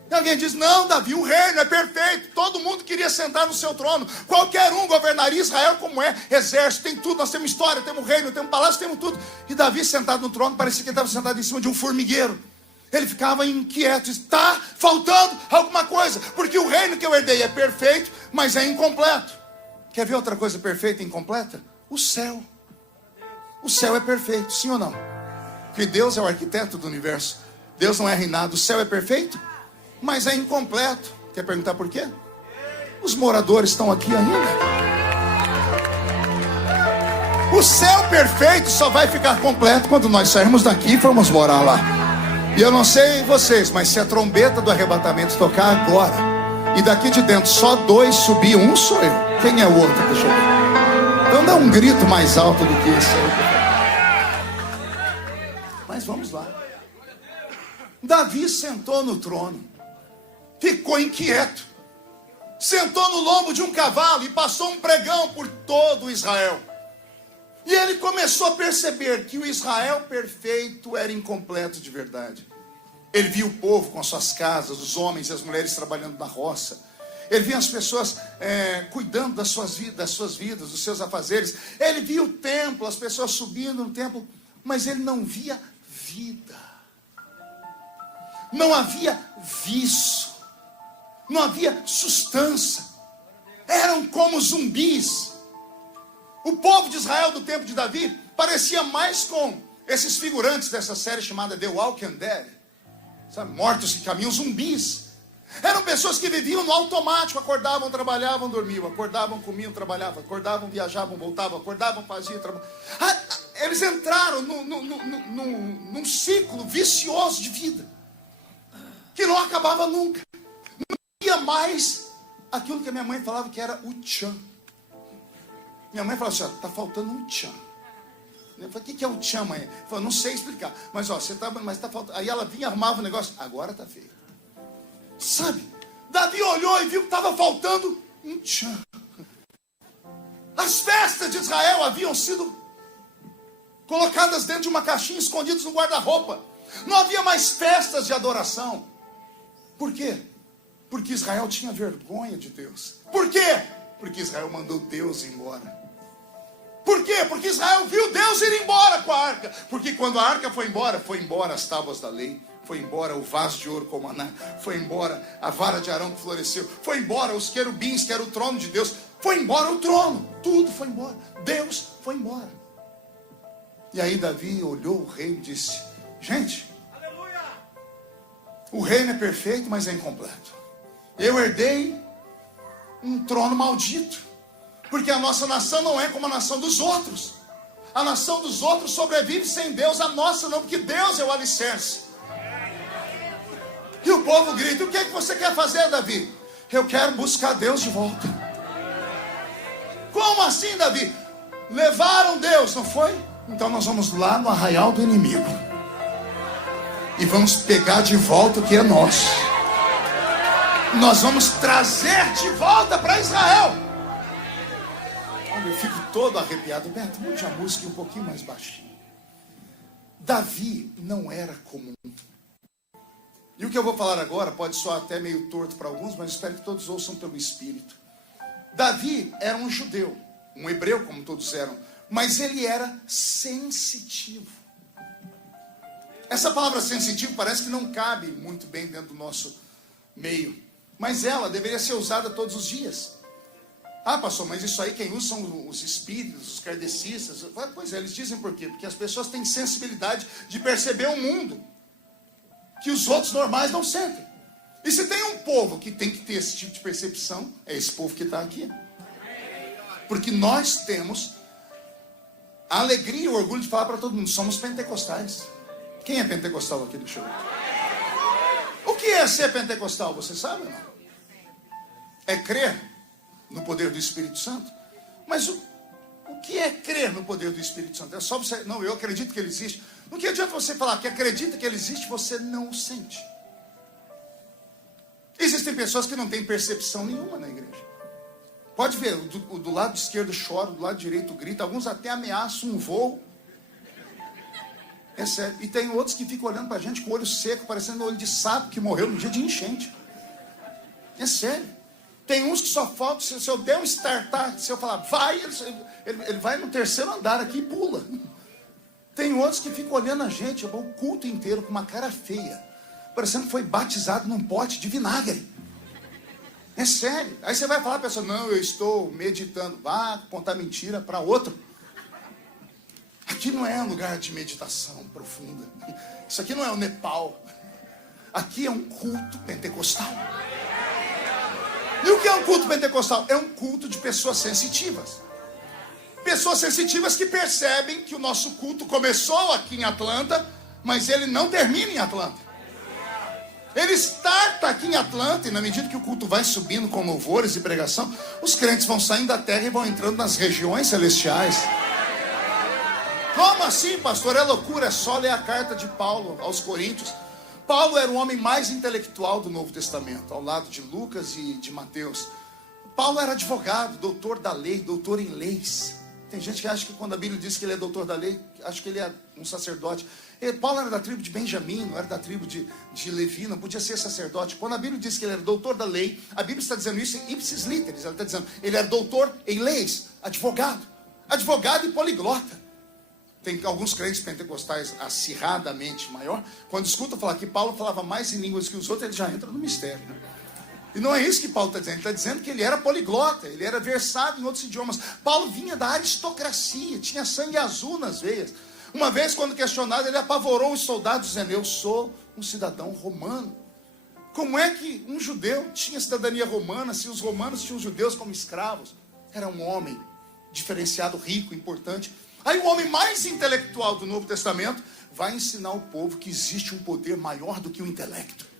E alguém diz, não, Davi, o reino é perfeito. Todo mundo queria sentar no seu trono. Qualquer um governaria Israel como é. Exército, tem tudo, nós temos história, temos reino, temos palácio, temos tudo. E Davi, sentado no trono, parecia que ele estava sentado em cima de um formigueiro. Ele ficava inquieto, está faltando alguma coisa. Porque o reino que eu herdei é perfeito, mas é incompleto. Quer ver outra coisa perfeita e incompleta? O céu. O céu é perfeito, sim ou não? Porque Deus é o arquiteto do universo. Deus não é reinado. O céu é perfeito, mas é incompleto. Quer perguntar por quê? Os moradores estão aqui ainda. O céu perfeito só vai ficar completo quando nós sairmos daqui e formos morar lá. E eu não sei vocês, mas se a trombeta do arrebatamento tocar agora, e daqui de dentro só 2 subir, um sou eu. Quem é o outro? Deixa eu ver. Então dá um grito mais alto do que esse aí. Mas vamos lá. Davi sentou no trono, ficou inquieto, sentou no lombo de um cavalo e passou um pregão por todo Israel. E ele começou a perceber que o Israel perfeito era incompleto de verdade. Ele viu o povo com suas casas, os homens e as mulheres trabalhando na roça. Ele via as pessoas cuidando das suas vidas, dos seus afazeres. Ele via o templo, as pessoas subindo no templo, mas ele não via vida. Não havia vício. Não havia sustância. Eram como zumbis. O povo de Israel do tempo de Davi parecia mais com esses figurantes dessa série chamada The Walking Dead. Sabe, mortos que caminham, zumbis. Eram pessoas que viviam no automático. Acordavam, trabalhavam, dormiam. Acordavam, comiam, trabalhavam. Acordavam, viajavam, voltavam. Acordavam, faziam, trabalhavam. Eles entraram num ciclo vicioso de vida que não acabava nunca. Não havia mais aquilo que a minha mãe falava que era o tchan. Minha mãe falava assim, está faltando um tchan. Eu falei, o que é o tchan, mãe? Eu falei, não sei explicar. Mas tá faltando. Aí ela vinha, arrumava o negócio. Agora está feio. Sabe? Davi olhou e viu que estava faltando um tchan. As festas de Israel haviam sido colocadas dentro de uma caixinha, escondidas no guarda-roupa. Não havia mais festas de adoração. Por quê? Porque Israel tinha vergonha de Deus. Por quê? Porque Israel mandou Deus embora. Por quê? Porque Israel viu Deus ir embora com a arca. Porque quando a arca foi embora as tábuas da lei, foi embora o vaso de ouro com maná, foi embora a vara de Arão que floresceu, foi embora os querubins que era o trono de Deus, foi embora o trono, tudo foi embora, Deus foi embora. E aí Davi olhou o rei e disse: gente, o reino é perfeito, mas é incompleto. Eu herdei um trono maldito, porque a nossa nação não é como a nação dos outros. A nação dos outros sobrevive sem Deus, a nossa não, porque Deus é o alicerce. E o povo grita: o que é que você quer fazer, Davi? Eu quero buscar Deus de volta. Como assim, Davi? Levaram Deus, não foi? Então nós vamos lá no arraial do inimigo e vamos pegar de volta o que é nosso. Nós vamos trazer de volta para Israel. Olha, eu fico todo arrepiado. Beto, mude a música um pouquinho mais baixinho. Davi não era comum. E o que eu vou falar agora pode soar até meio torto para alguns, mas espero que todos ouçam pelo Espírito. Davi era um judeu, um hebreu como todos eram, mas ele era sensitivo. Essa palavra sensitivo parece que não cabe muito bem dentro do nosso meio, mas ela deveria ser usada todos os dias. Ah, pastor, mas isso aí quem usa são os espíritos, os kardecistas. Pois é, eles dizem por quê? Porque as pessoas têm sensibilidade de perceber o mundo que os outros normais não sentem. E se tem um povo que tem que ter esse tipo de percepção, é esse povo que está aqui. Porque nós temos a alegria e o orgulho de falar para todo mundo: somos pentecostais. Quem é pentecostal aqui do show? O que é ser pentecostal? Você sabe ou não? É crer no poder do Espírito Santo. Mas o que é crer no poder do Espírito Santo? É só você: não, eu acredito que ele existe. Não que adianta você falar que acredita que ele existe, você não o sente. Existem pessoas que não têm percepção nenhuma na igreja. Pode ver, o do lado esquerdo chora, do lado direito grita, alguns até ameaçam um voo. É sério. E tem outros que ficam olhando pra gente com o olho seco, parecendo o olho de sapo que morreu no dia de enchente. É sério. Tem uns que só falta, se eu der um startar, se eu falar vai, ele vai no terceiro andar aqui e pula. Tem outros que ficam olhando a gente o culto inteiro com uma cara feia, parecendo que foi batizado num pote de vinagre. É sério. Aí você vai falar para a pessoa: não, eu estou meditando. Vá contar mentira para outro. Aqui não é um lugar de meditação profunda. Isso aqui não é o Nepal. Aqui é um culto pentecostal. E o que é um culto pentecostal? É um culto de pessoas sensitivas. Pessoas sensitivas que percebem que o nosso culto começou aqui em Atlanta, mas ele não termina em Atlanta. Ele starta aqui em Atlanta, e na medida que o culto vai subindo com louvores e pregação, os crentes vão saindo da terra e vão entrando nas regiões celestiais. Como assim, pastor? É loucura, é só ler a carta de Paulo aos Coríntios. Paulo era o homem mais intelectual do Novo Testamento, ao lado de Lucas e de Mateus. Paulo era advogado, doutor da lei, doutor em leis. Tem gente que acha que quando a Bíblia diz que ele é doutor da lei, acha que ele é um sacerdote. Paulo era da tribo de Benjamim, não era da tribo de Levi, não podia ser sacerdote. Quando a Bíblia diz que ele era doutor da lei, a Bíblia está dizendo isso em ipsis literis. Ela está dizendo, ele era doutor em leis, advogado e poliglota. Tem alguns crentes pentecostais acirradamente maior, quando escutam falar que Paulo falava mais em línguas que os outros, ele já entra no mistério, né? E não é isso que Paulo está dizendo. Ele está dizendo que ele era poliglota, ele era versado em outros idiomas. Paulo vinha da aristocracia, tinha sangue azul nas veias. Uma vez, quando questionado, ele apavorou os soldados, dizendo: eu sou um cidadão romano. Como é que um judeu tinha cidadania romana se os romanos tinham os judeus como escravos? Era um homem diferenciado, rico, importante. Aí o homem mais intelectual do Novo Testamento vai ensinar o povo que existe um poder maior do que o intelecto.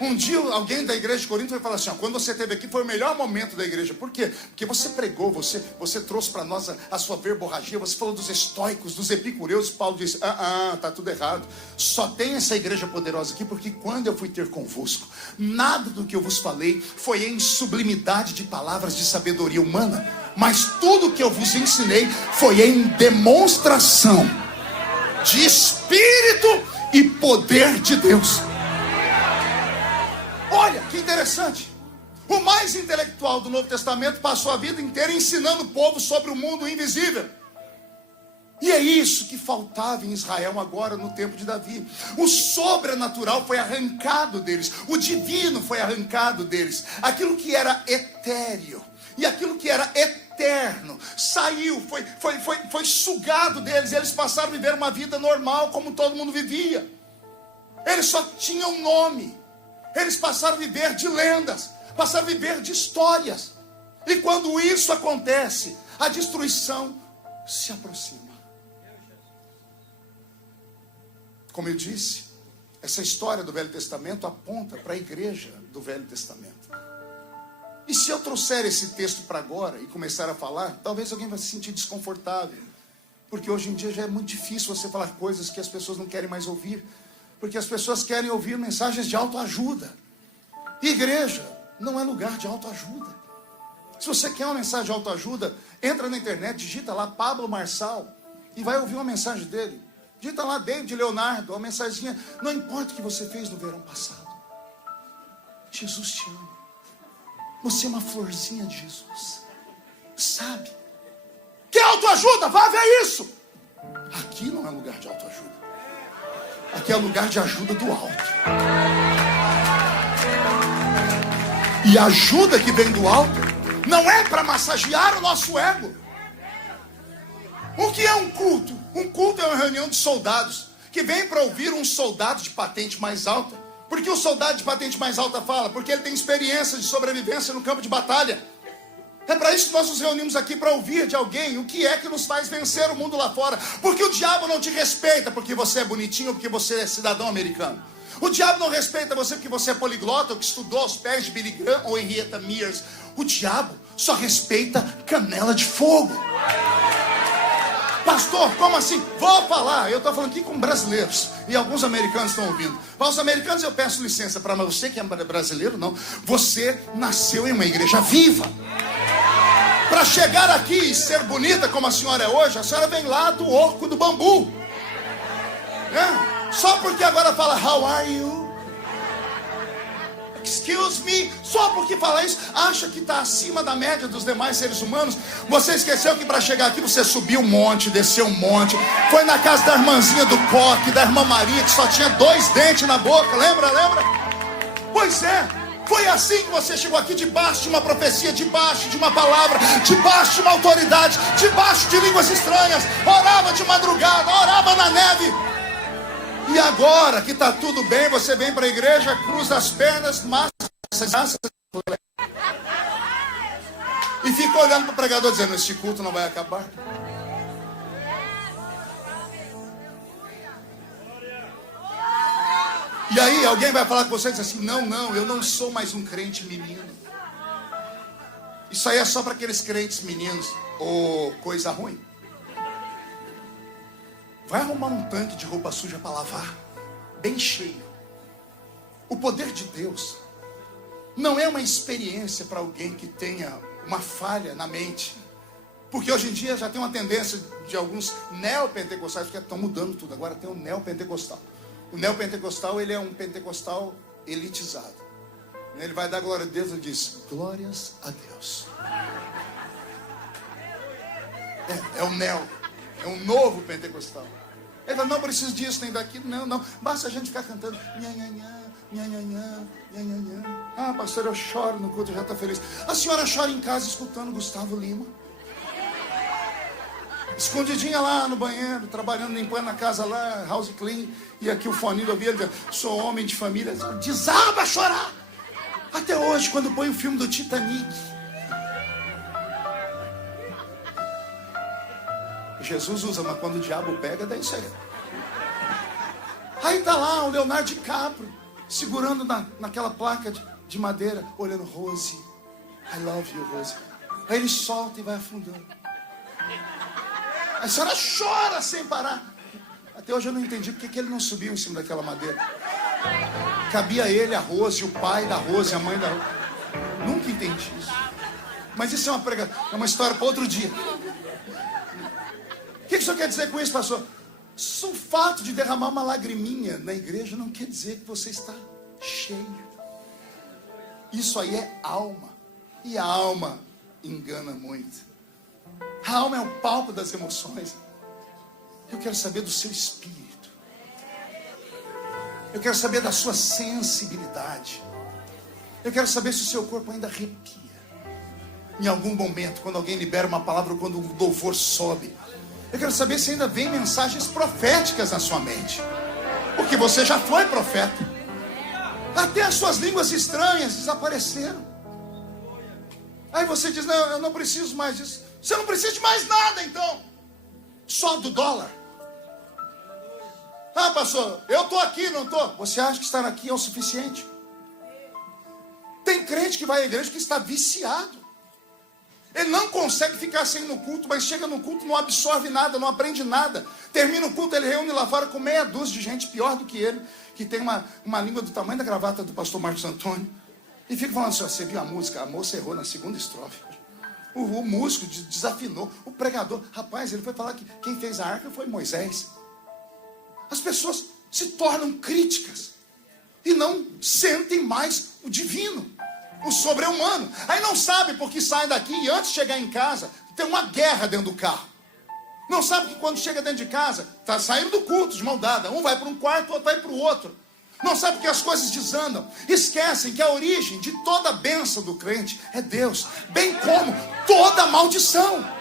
Um dia alguém da igreja de Corinto vai falar assim: ó, quando você esteve aqui foi o melhor momento da igreja. Por quê? Porque você pregou, você trouxe para nós a sua verborragia, você falou dos estoicos, dos epicureus. Paulo disse: tá tudo errado. Só tem essa igreja poderosa aqui porque quando eu fui ter convosco, nada do que eu vos falei foi em sublimidade de palavras de sabedoria humana, Mas tudo que eu vos ensinei foi em demonstração de Espírito e poder de Deus. Olha que interessante. O mais intelectual do Novo Testamento passou a vida inteira ensinando o povo sobre o mundo invisível. E é isso que faltava em Israel agora no tempo de Davi. O sobrenatural foi arrancado deles. O divino foi arrancado deles. Aquilo que era etéreo e aquilo que era eterno saiu, foi sugado deles. Eles passaram a viver uma vida normal como todo mundo vivia. Eles só tinham nome. Eles passaram a viver de lendas, passaram a viver de histórias. E quando isso acontece, a destruição se aproxima. Como eu disse, essa história do Velho Testamento aponta para a igreja do Velho Testamento. E se eu trouxer esse texto para agora e começar a falar, talvez alguém vai se sentir desconfortável. Porque hoje em dia já é muito difícil você falar coisas que as pessoas não querem mais ouvir. Porque as pessoas querem ouvir mensagens de autoajuda. Igreja não é lugar de autoajuda. Se você quer uma mensagem de autoajuda, entra na internet, digita lá Pablo Marçal e vai ouvir uma mensagem dele. Digita lá David Leonardo, uma mensaginha. Não importa o que você fez no verão passado. Jesus te ama. Você é uma florzinha de Jesus. Sabe? Quer autoajuda? Vá ver isso. Aqui não é lugar de autoajuda. Aqui é lugar de ajuda do alto. E a ajuda que vem do alto não é para massagear o nosso ego. O que é um culto? Um culto é uma reunião de soldados que vem para ouvir um soldado de patente mais alta. Por que o soldado de patente mais alta fala? Porque ele tem experiência de sobrevivência no campo de batalha. É para isso que nós nos reunimos aqui, para ouvir de alguém o que é que nos faz vencer o mundo lá fora. Porque o diabo não te respeita porque você é bonitinho ou porque você é cidadão americano. O diabo não respeita você porque você é poliglota ou que estudou aos pés de Billy Graham ou Henrietta Mears. O diabo só respeita canela de fogo. Pastor, como assim? Vou falar. Eu estou falando aqui com brasileiros. E alguns americanos estão ouvindo. Para os americanos eu peço licença. Para você que é brasileiro, não. Você nasceu em uma igreja viva. Para chegar aqui e ser bonita como a senhora é hoje, a senhora vem lá do Oco do Bambu. Só porque agora fala How are you? Excuse me. Só porque fala isso, acha que está acima da média dos demais seres humanos. Você esqueceu que para chegar aqui você subiu um monte, desceu um monte. Foi na casa da irmãzinha do Coque, da irmã Maria, que só tinha 2 dentes na boca. Lembra? Pois é. Foi assim que você chegou aqui, debaixo de uma profecia, debaixo de uma palavra, debaixo de uma autoridade, debaixo de línguas estranhas. Orava de madrugada, orava na neve. E agora que está tudo bem, você vem para a igreja, cruza as pernas, e fica olhando para o pregador dizendo, este culto não vai acabar. E aí alguém vai falar com você e diz assim, não, eu não sou mais um crente menino. Isso aí é só para aqueles crentes meninos. Ou coisa ruim. Vai arrumar um tanque de roupa suja para lavar, bem cheio. O poder de Deus não é uma experiência para alguém que tenha uma falha na mente. Porque hoje em dia já tem uma tendência de alguns neopentecostais, que estão mudando tudo. Agora tem o neopentecostal. O neopentecostal, ele é um pentecostal elitizado. Ele vai dar glória a Deus e diz, glórias a Deus. É o neo, é um novo pentecostal. Ele fala, não preciso disso nem daquilo, não. Basta a gente ficar cantando. Ah, pastor, eu choro no culto, já está feliz. A senhora chora em casa escutando Gustavo Lima. Escondidinha lá no banheiro, trabalhando, limpando a casa lá, house clean. E aqui o foninho do ouvido, ele diz, sou homem de família. Desaba a chorar. Até hoje, quando põe o filme do Titanic. Jesus usa, mas quando o diabo pega, dá isso aí. Aí tá lá o Leonardo DiCaprio, segurando naquela placa de madeira, olhando, Rose, I love you, Rose. Aí ele solta e vai afundando. A senhora chora sem parar. Até hoje eu não entendi porque que ele não subiu em cima daquela madeira. Cabia ele, a Rose, o pai da Rose, a mãe da Rose. Nunca entendi isso. Mas isso é uma história para outro dia. O que o senhor quer dizer com isso, pastor? O fato de derramar uma lagriminha na igreja não quer dizer que você está cheio. Isso aí é alma. E a alma engana muito. A alma é o palco das emoções. Eu quero saber do seu espírito. Eu quero saber da sua sensibilidade. Eu quero saber se o seu corpo ainda arrepia. Em algum momento, quando alguém libera uma palavra, quando o louvor sobe. Eu quero saber se ainda vem mensagens proféticas na sua mente. Porque você já foi profeta. Até as suas línguas estranhas desapareceram. Aí você diz, não, eu não preciso mais disso. Você não precisa de mais nada, então. Só do dólar. Ah, pastor, eu estou aqui, não estou. Você acha que estar aqui é o suficiente? Tem crente que vai à igreja que está viciado. Ele não consegue ficar sem ir no culto, mas chega no culto, não absorve nada, não aprende nada. Termina o culto, ele reúne lá fora com meia dúzia de gente pior do que ele, que tem uma língua do tamanho da gravata do pastor Marcos Antônio. E fica falando assim, você viu a música? A moça errou na segunda estrofe. O músico desafinou. O pregador, rapaz, ele foi falar que quem fez a arca foi Moisés. As pessoas se tornam críticas e não sentem mais o divino, o sobre-humano. Aí não sabe porque saem daqui e antes de chegar em casa tem uma guerra dentro do carro. Não sabe que quando chega dentro de casa está saindo do culto de mão dada. Um vai para um quarto, o outro vai para o outro. Não sabe que as coisas desandam. Esquecem que a origem de toda a bênção do crente é Deus, bem como toda maldição.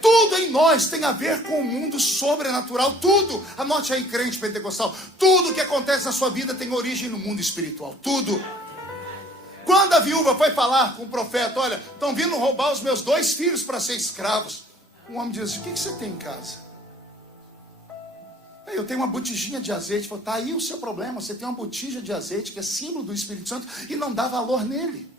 Tudo em nós tem a ver com o mundo sobrenatural. Tudo, anote aí, crente pentecostal, tudo que acontece na sua vida tem origem no mundo espiritual. Tudo. Quando a viúva foi falar com o profeta, olha, estão vindo roubar os meus 2 filhos para ser escravos. O homem diz, o que você tem em casa? Eu tenho uma botijinha de azeite. Falei, tá aí o seu problema. Você tem uma botija de azeite que é símbolo do Espírito Santo e não dá valor nele.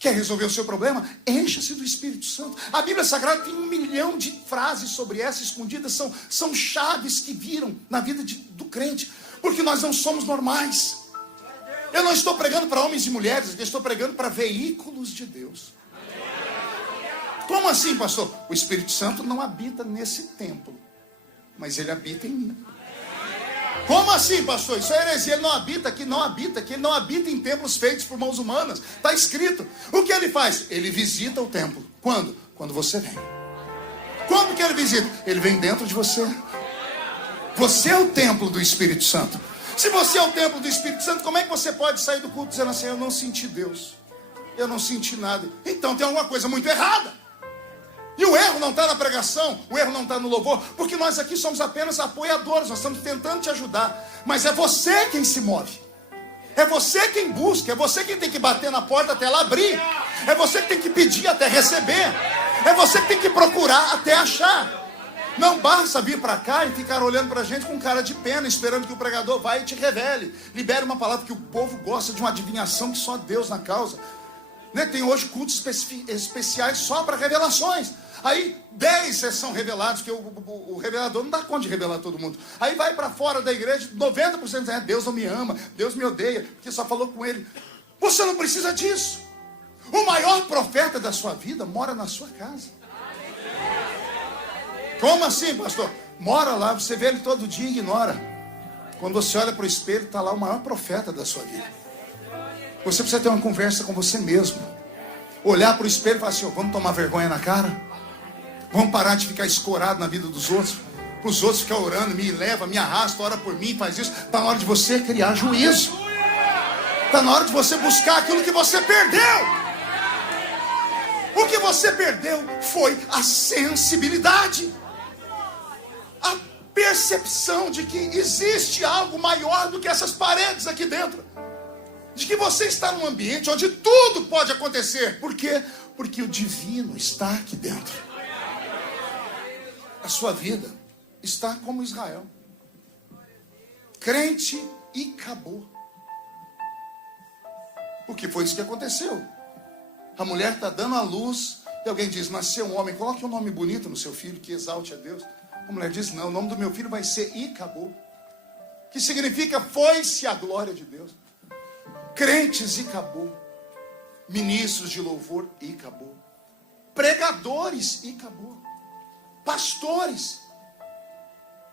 Quer resolver o seu problema? Encha-se do Espírito Santo. A Bíblia Sagrada tem 1 milhão de frases sobre essa escondidas. São chaves que viram na vida do crente. Porque nós não somos normais. Eu não estou pregando para homens e mulheres. Eu estou pregando para veículos de Deus. Como assim, pastor? O Espírito Santo não habita nesse templo. Mas ele habita em mim. Como assim, pastor? Isso é heresia. Ele não habita aqui, que ele não habita em templos feitos por mãos humanas. Está escrito. O que ele faz? Ele visita o templo. Quando? Quando você vem. Quando que ele visita? Ele vem dentro de você. Você é o templo do Espírito Santo. Se você é o templo do Espírito Santo, como é que você pode sair do culto dizendo assim, eu não senti Deus, eu não senti nada? Então tem alguma coisa muito errada. E o erro não está na pregação, o erro não está no louvor, porque nós aqui somos apenas apoiadores, nós estamos tentando te ajudar. Mas é você quem se move, é você quem busca, é você quem tem que bater na porta até ela abrir, é você que tem que pedir até receber, é você que tem que procurar até achar. Não basta vir para cá e ficar olhando para a gente com cara de pena, esperando que o pregador vá e te revele. Libere uma palavra, que o povo gosta de uma adivinhação que só Deus na causa. Né? Tem hoje cultos especiais só para revelações. Aí 10 são revelados, porque o revelador não dá conta de revelar todo mundo. Aí vai para fora da igreja, 90% dizem, Deus não me ama, Deus me odeia, porque só falou com ele. Você não precisa disso. O maior profeta da sua vida mora na sua casa. Como assim, pastor? Mora lá, você vê ele todo dia e ignora. Quando você olha para o espelho, está lá o maior profeta da sua vida. Você precisa ter uma conversa com você mesmo. Olhar para o espelho e falar assim, vamos tomar vergonha na cara? Vamos parar de ficar escorado na vida dos outros? Os outros ficam orando, me leva, me arrasta, ora por mim, faz isso. Está na hora de você criar juízo. Está na hora de você buscar aquilo que você perdeu. O que você perdeu foi a sensibilidade. A percepção de que existe algo maior do que essas paredes aqui dentro. De que você está num ambiente onde tudo pode acontecer. Por quê? Porque o divino está aqui dentro. A sua vida está como Israel. Crente e acabou. Porque foi isso que aconteceu. A mulher está dando à luz e alguém diz, nasceu um homem, coloque um nome bonito no seu filho que exalte a Deus. A mulher diz, não, o nome do meu filho vai ser Icabô, que significa foi-se a glória de Deus. Crentes e acabou. ministros de louvor e acabou. Pregadores e acabou. Pastores.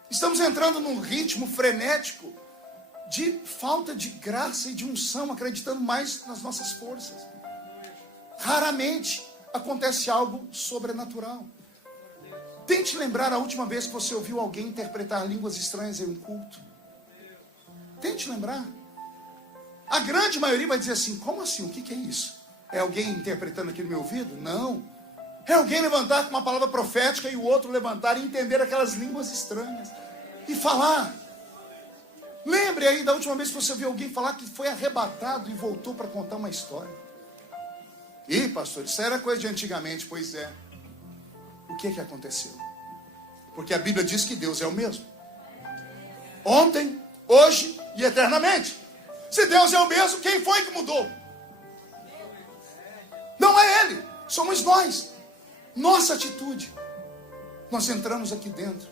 Estamos entrando num ritmo frenético de falta de graça e de unção, acreditando mais nas nossas forças. Raramente acontece algo sobrenatural. Tente lembrar a última vez que você ouviu alguém interpretar línguas estranhas em um culto. Tente lembrar. A grande maioria vai dizer assim: como assim? O que é isso? É alguém interpretando aqui no meu ouvido? Não. É alguém levantar com uma palavra profética e o outro levantar e entender aquelas línguas estranhas e falar. Lembre aí da última vez que você ouviu alguém falar que foi arrebatado e voltou para contar uma história. Ih, pastor, isso era coisa de antigamente. Pois é. O que aconteceu? Porque a Bíblia diz que Deus é o mesmo. Ontem, hoje e eternamente. Se Deus é o mesmo, quem foi que mudou? Não é Ele, somos nós. Nossa atitude. Nós entramos aqui dentro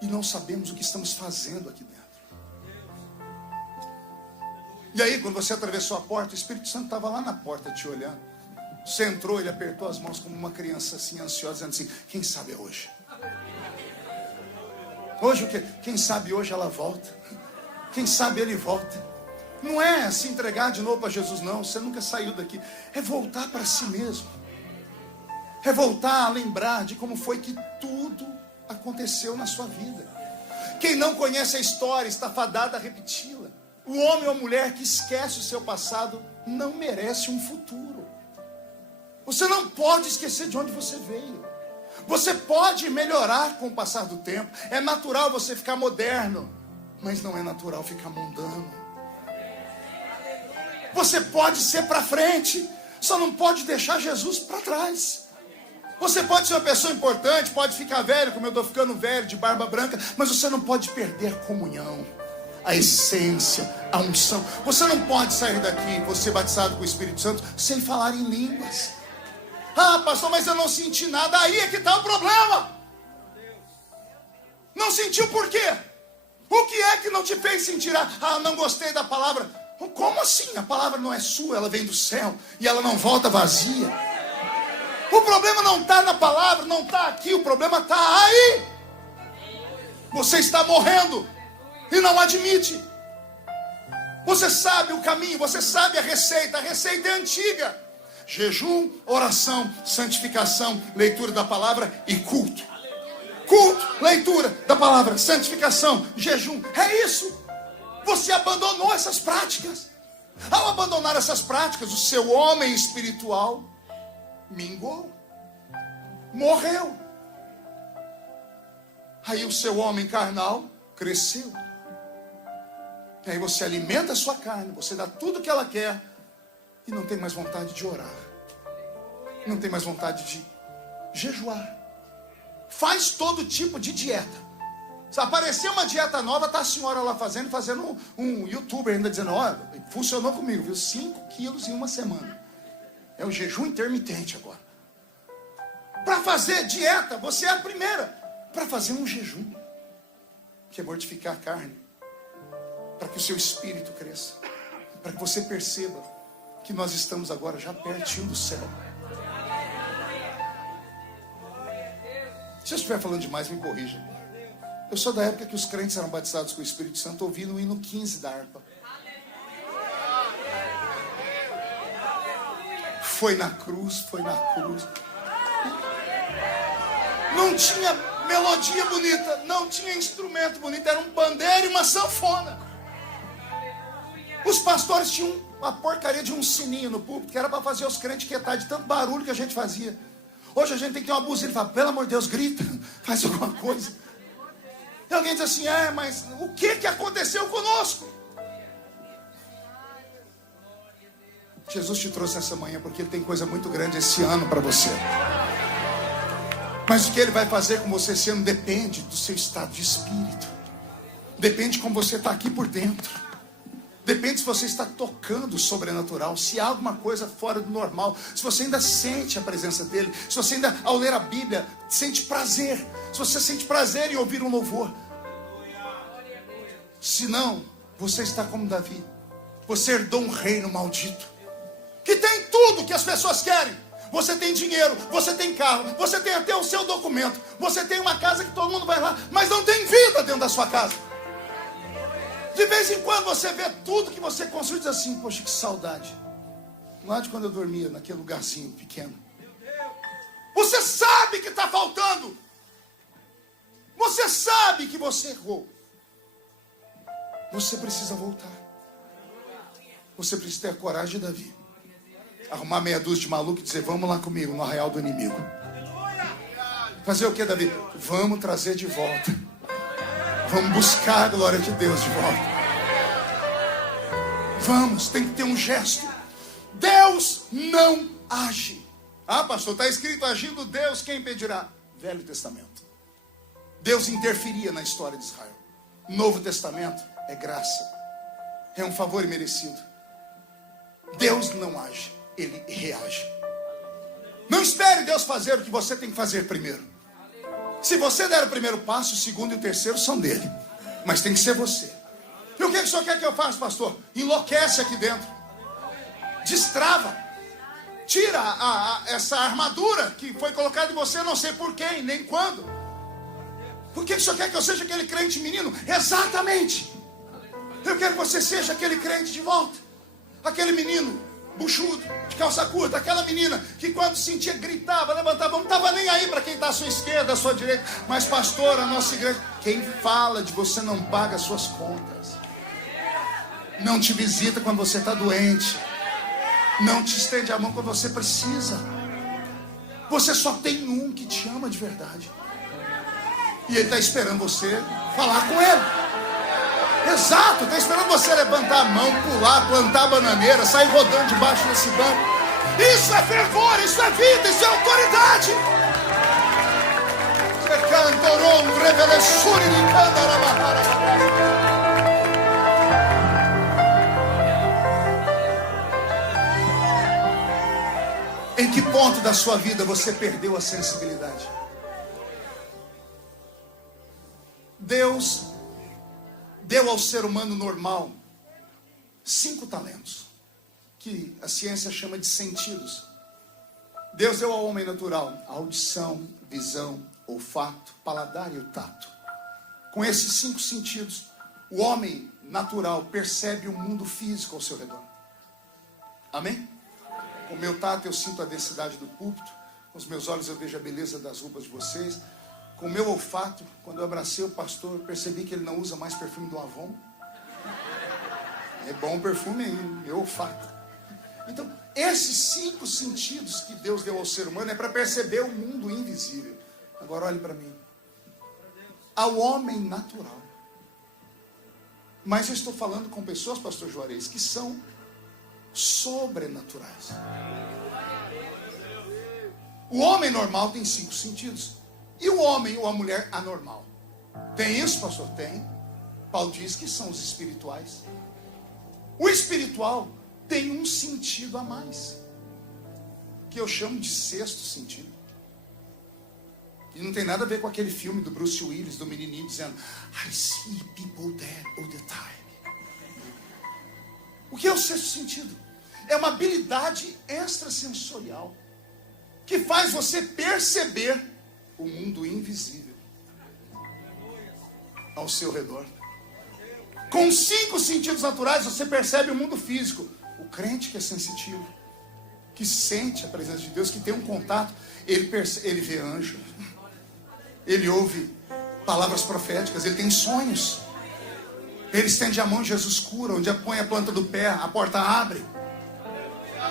e não sabemos o que estamos fazendo aqui dentro. E aí, quando você atravessou a porta, o Espírito Santo estava lá na porta te olhando. Você entrou, ele apertou as mãos como uma criança assim, ansiosa, dizendo assim: quem sabe é hoje? Hoje o quê? Quem sabe hoje ela volta. Quem sabe ele volta. Não é se entregar de novo para Jesus, não. Você nunca saiu daqui. É voltar para si mesmo. É voltar a lembrar de como foi que tudo aconteceu na sua vida. Quem não conhece a história está fadado a repeti-la. O homem ou a mulher que esquece o seu passado não merece um futuro. Você não pode esquecer de onde você veio. Você pode melhorar com o passar do tempo. É natural você ficar moderno, mas não é natural ficar mundano. Você pode ser para frente, só não pode deixar Jesus para trás. Você pode ser uma pessoa importante, pode ficar velho, como eu estou ficando velho, de barba branca, mas você não pode perder a comunhão, a essência, a unção. Você não pode sair daqui, você batizado com o Espírito Santo, sem falar em línguas. Ah, pastor, mas eu não senti nada. Aí é que está o problema. Não sentiu por quê? O que é que não te fez sentir? Ah, não gostei da palavra. Como assim? A palavra não é sua, ela vem do céu e ela não volta vazia. O problema não está na palavra, não está aqui, o problema está aí. Você está morrendo e não admite. Você sabe o caminho, você sabe a receita é antiga. Jejum, oração, santificação, leitura da palavra e culto. Culto, leitura da palavra, santificação, jejum. É isso. Você abandonou essas práticas. Ao abandonar essas práticas, o seu homem espiritual minguou. Morreu. Aí o seu homem carnal cresceu. Aí você alimenta a sua carne, você dá tudo que ela quer. E não tem mais vontade de orar. Não tem mais vontade de jejuar. Faz todo tipo de dieta. Se aparecer uma dieta nova, está a senhora lá fazendo um youtuber ainda dizendo: olha, funcionou comigo, viu? 5 quilos em uma semana. É o jejum intermitente agora. Para fazer dieta, você é a primeira. Para fazer um jejum, que é mortificar a carne, para que o seu espírito cresça, para que você perceba que nós estamos agora já pertinho do céu. Se eu estiver falando demais, me corrija. Eu sou da época que os crentes eram batizados com o Espírito Santo ouvindo o hino 15 da harpa. Foi na cruz, foi na cruz. Não tinha melodia bonita, não tinha instrumento bonito, era um pandeiro e uma sanfona. Os pastores tinham uma porcaria de um sininho no púlpito, que era para fazer os crentes quietar de tanto barulho que a gente fazia. Hoje a gente tem que ter uma buzina e fala: pelo amor de Deus, grita, faz alguma coisa. E alguém diz assim: mas o que aconteceu conosco? Jesus te trouxe essa manhã porque Ele tem coisa muito grande esse ano para você. Mas o que Ele vai fazer com você esse ano depende do seu estado de espírito. Depende de como você está aqui por dentro. Depende se você está tocando o sobrenatural, se há alguma coisa fora do normal, se você ainda sente a presença dele, se você ainda, ao ler a Bíblia, sente prazer, se você sente prazer em ouvir um louvor. Se não, você está como Davi, você herdou um reino maldito, que tem tudo que as pessoas querem. Você tem dinheiro, você tem carro, você tem até o seu documento, você tem uma casa que todo mundo vai lá, mas não tem vida dentro da sua casa. De vez em quando você vê tudo que você construiu e diz assim: poxa, que saudade lá de quando eu dormia naquele lugarzinho pequeno. Você sabe que está faltando. Você sabe que você errou. Você precisa voltar. Você precisa ter a coragem de Davi. Arrumar meia dúzia de maluco e dizer: vamos lá comigo no arraial do inimigo. Fazer o que, Davi? Vamos trazer de volta. Vamos buscar a glória de Deus de volta. Vamos, tem que ter um gesto. Deus não age. Ah, pastor, está escrito: agindo Deus, quem impedirá? Velho Testamento. Deus interferia na história de Israel. Novo Testamento é graça. É um favor imerecido. Deus não age, Ele reage. Não espere Deus fazer o que você tem que fazer primeiro. Se você der o primeiro passo, o segundo e o terceiro são dele. Mas tem que ser você. E o que o senhor quer que eu faça, pastor? Enlouquece aqui dentro. Destrava. Tira essa armadura que foi colocada em você, não sei por quem, nem quando. Por que o senhor quer que eu seja aquele crente menino? Exatamente. Eu quero que você seja aquele crente de volta. Aquele menino buchudo, de calça curta, aquela menina que quando sentia gritava, levantava, não estava nem aí para quem está à sua esquerda, à sua direita. Mas pastor, a nossa igreja, quem fala de você não paga as suas contas, não te visita quando você está doente, não te estende a mão quando você precisa. Você só tem um que te ama de verdade, e ele está esperando você falar com ele. Exato, está esperando você levantar a mão, pular, plantar a bananeira, sair rodando debaixo desse banco. Isso é fervor, isso é vida, isso é autoridade. Você cantorou um revelessuri de candarabahara. Em que ponto da sua vida você perdeu a sensibilidade? Deus deu ao ser humano normal 5 talentos, que a ciência chama de sentidos. Deus deu ao homem natural a audição, visão, olfato, paladar e o tato. Com esses 5 sentidos, o homem natural percebe o mundo físico ao seu redor. Amém? Com o meu tato eu sinto a densidade do púlpito, com os meus olhos eu vejo a beleza das roupas de vocês. Com o meu olfato, quando eu abracei o pastor, eu percebi que ele não usa mais perfume do Avon. É bom o perfume aí, meu olfato. Então, esses 5 sentidos que Deus deu ao ser humano é para perceber o mundo invisível. Agora olhe para mim. Ao homem natural. Mas eu estou falando com pessoas, pastor Juarez, que são sobrenaturais. O homem normal tem 5 sentidos. E o homem ou a mulher anormal? Tem isso, pastor? Tem. Paulo diz que são os espirituais. O espiritual tem um sentido a mais, que eu chamo de 6º sentido. E não tem nada a ver com aquele filme do Bruce Willis, do menininho dizendo: I see people there all the time. O que é o 6º sentido? É uma habilidade extrasensorial que faz você perceber o mundo invisível ao seu redor. Com 5 sentidos naturais você percebe o mundo físico. O crente que é sensitivo, que sente a presença de Deus, que tem um contato, ele vê anjo, ele ouve palavras proféticas, ele tem sonhos, ele estende a mão e Jesus cura. Onde põe a planta do pé, a porta abre.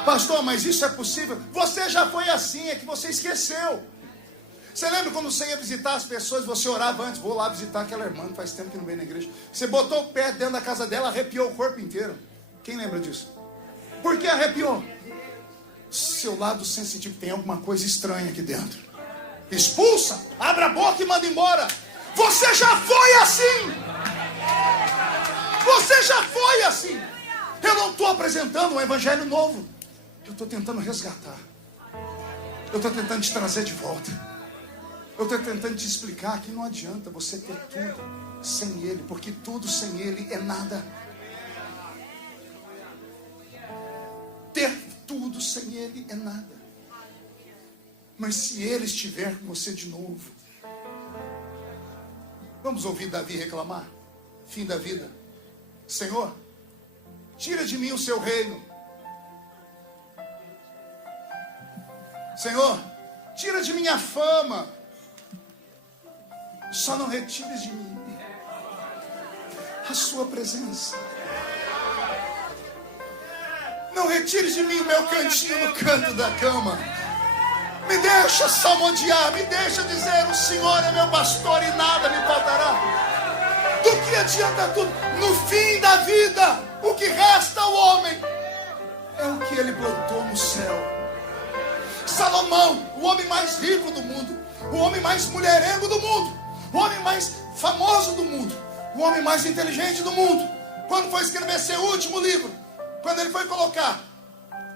Pastor, mas isso é possível? Você já foi assim, é que você esqueceu. Você lembra quando você ia visitar as pessoas, você orava antes: vou lá visitar aquela irmã, faz tempo que não vem na igreja. Você botou o pé dentro da casa dela, arrepiou o corpo inteiro. Quem lembra disso? Por que arrepiou? Seu lado sensitivo, tem alguma coisa estranha aqui dentro. Expulsa, abra a boca e manda embora. Você já foi assim. Você já foi assim. Eu não estou apresentando um evangelho novo. Eu estou tentando resgatar. Eu estou tentando te trazer de volta. Eu estou tentando te explicar que não adianta você ter tudo sem Ele, porque tudo sem Ele é nada. Ter tudo sem Ele é nada. Mas se Ele estiver com você de novo, vamos ouvir Davi reclamar? Fim da vida. Senhor, tira de mim o seu reino. Senhor, tira de mim a fama. Só não retires de mim a sua presença. Não retire de mim o meu cantinho no canto da cama. Me deixa salmodiar, me deixa dizer: o Senhor é meu pastor e nada me faltará. Do que adianta tudo? No fim da vida, o que resta ao homem é o que ele plantou no céu. Salomão, o homem mais rico do mundo, o homem mais mulherengo do mundo, o homem mais famoso do mundo, o homem mais inteligente do mundo, quando foi escrever seu último livro, quando ele foi colocar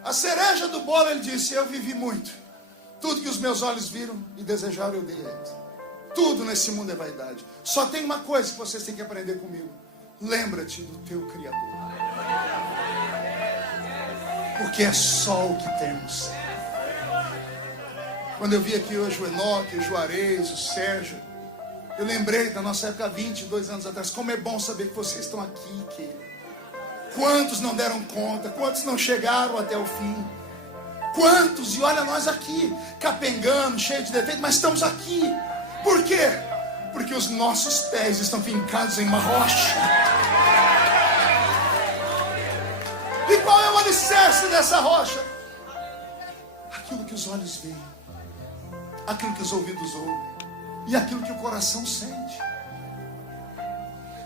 a cereja do bolo, ele disse: eu vivi muito. Tudo que os meus olhos viram e desejaram, eu dei a eles. Tudo nesse mundo é vaidade. Só tem uma coisa que vocês têm que aprender comigo: lembra-te do teu Criador. Porque é só o que temos. Quando eu vi aqui hoje o Enoque, o Juarez, o Sérgio, eu lembrei da nossa época, 22 anos atrás. Como é bom saber que vocês estão aqui, querido. Quantos não deram conta? Quantos não chegaram até o fim? Quantos? E olha nós aqui, capengando, cheio de defeito, mas estamos aqui. Por quê? Porque os nossos pés estão fincados em uma rocha. E qual é o alicerce dessa rocha? Aquilo que os olhos veem, aquilo que os ouvidos ouvem e aquilo que o coração sente.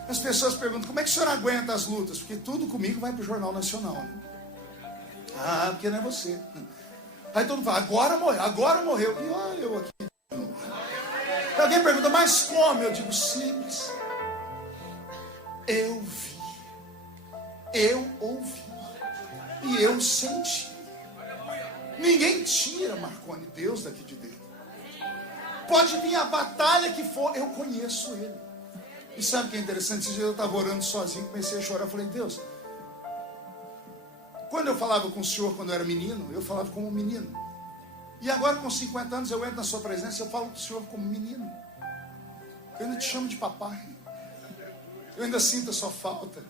As pessoas perguntam: como é que o senhor aguenta as lutas? Porque tudo comigo vai para o Jornal Nacional, né? Ah, porque não é você. Aí todo mundo fala: agora morreu. E olha eu aqui. Alguém pergunta: mas como? Eu digo: simples. Eu vi, eu ouvi e eu senti. Ninguém tira, Marconi, Deus daqui de dentro. Pode vir a batalha que for, eu conheço Ele. E sabe o que é interessante? Esse dia eu estava orando sozinho, comecei a chorar. Eu falei: Deus, quando eu falava com o Senhor quando eu era menino, eu falava como menino. E agora com 50 anos eu entro na sua presença e eu falo com o Senhor como menino. Eu ainda te chamo de papai. Eu ainda sinto a sua falta.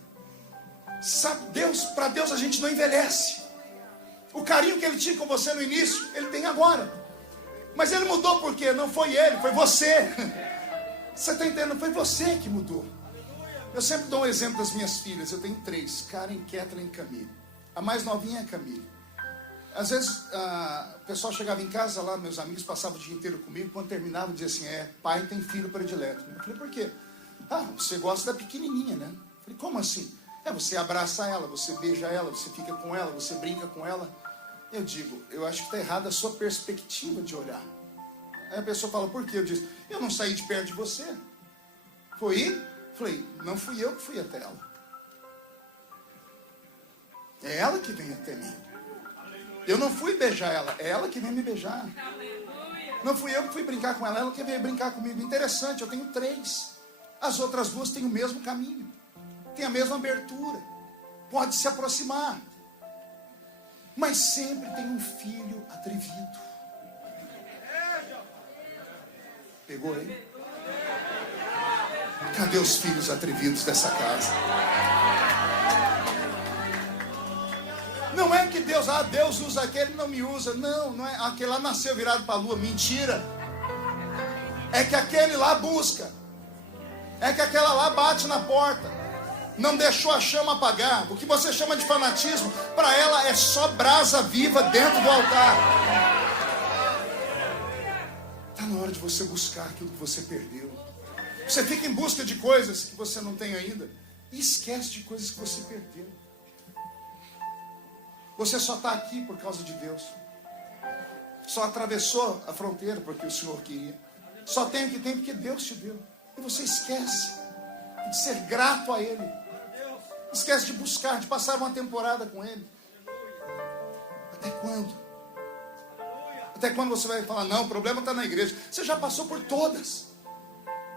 Sabe, Deus, para Deus a gente não envelhece. O carinho que Ele tinha com você no início, Ele tem agora. Mas Ele mudou por quê? Não foi Ele, foi você. Você está entendendo? Foi você que mudou. Eu sempre dou um exemplo das minhas filhas. Eu tenho 3, Karen, Kathleen e Camille. A mais novinha é a Camille. Às vezes o pessoal chegava em casa lá, meus amigos passavam o dia inteiro comigo. Quando terminava, dizia assim: pai tem filho predileto. Eu falei: por quê? Você gosta da pequenininha, né? Eu falei: como assim? Você abraça ela, você beija ela, você fica com ela, você brinca com ela. Eu digo: eu acho que está errada a sua perspectiva de olhar. Aí a pessoa fala: por quê? Eu disse: eu não saí de perto de você. Foi? Falei: não fui eu que fui até ela. É ela que vem até mim. Eu não fui beijar ela, é ela que vem me beijar. Não fui eu que fui brincar com ela, ela que veio brincar comigo. Interessante, eu tenho 3. As outras 2 têm o mesmo caminho, têm a mesma abertura, pode se aproximar. Mas sempre tem um filho atrevido. Pegou aí? Cadê os filhos atrevidos dessa casa? Não é que Deus usa aquele e não me usa. Não, não é. Aquele lá nasceu virado para a lua. Mentira. É que aquele lá busca. É que aquela lá bate na porta. Não deixou a chama apagar. O que você chama de fanatismo, para ela é só brasa viva dentro do altar. Está na hora de você buscar aquilo que você perdeu. Você fica em busca de coisas que você não tem ainda e esquece de coisas que você perdeu. Você só está aqui por causa de Deus. Só atravessou a fronteira porque o Senhor queria. Só tem o que tem porque Deus te deu. E você esquece de ser grato a Ele. Esquece de buscar, de passar uma temporada com Ele. Até quando? Até quando você vai falar: não, o problema está na igreja? Você já passou por todas.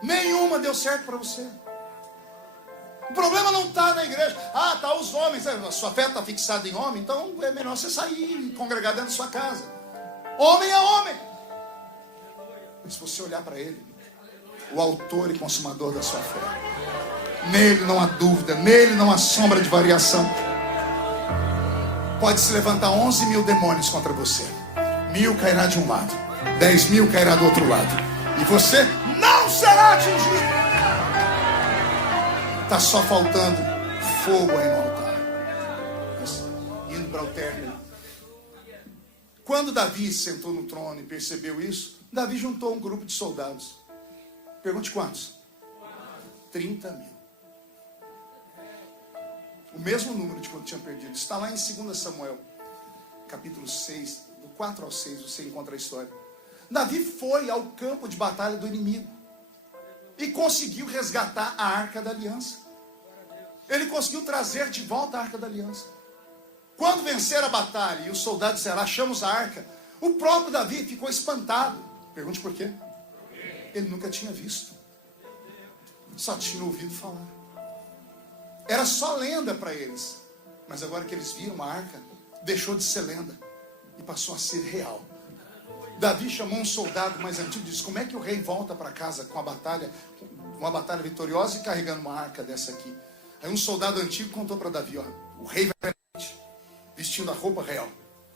Nenhuma deu certo para você. O problema não está na igreja. Ah, está os homens. A sua fé está fixada em homem, então é melhor você sair e congregar dentro da sua casa. Homem é homem. Mas se você olhar para ele, o autor e consumador da sua fé, nele não há dúvida, nele não há sombra de variação. Pode se levantar 11 mil demônios contra você. 1000 cairá de um lado, 10.000 cairá do outro lado, e você não será atingido. Está só faltando fogo aí no altar. Mas, indo para o término. Quando Davi sentou no trono e percebeu isso, Davi juntou um grupo de soldados. Pergunte quantos? 30 mil. O mesmo número de quando tinha perdido. Está lá em 2 Samuel, capítulo 6, do 4 ao 6, você encontra a história. Davi foi ao campo de batalha do inimigo e conseguiu resgatar a Arca da Aliança. Ele conseguiu trazer de volta a Arca da Aliança. Quando vencer a batalha e os soldados disseram, achamos a arca, o próprio Davi ficou espantado. Pergunte por quê? Ele nunca tinha visto. Só tinha ouvido falar. Era só lenda para eles. Mas agora que eles viram a arca, deixou de ser lenda e passou a ser real. Davi chamou um soldado mais antigo e disse, como é que o rei volta para casa com uma batalha vitoriosa e carregando uma arca dessa aqui? Aí um soldado antigo contou para Davi, ó, o rei vai vestindo a roupa real.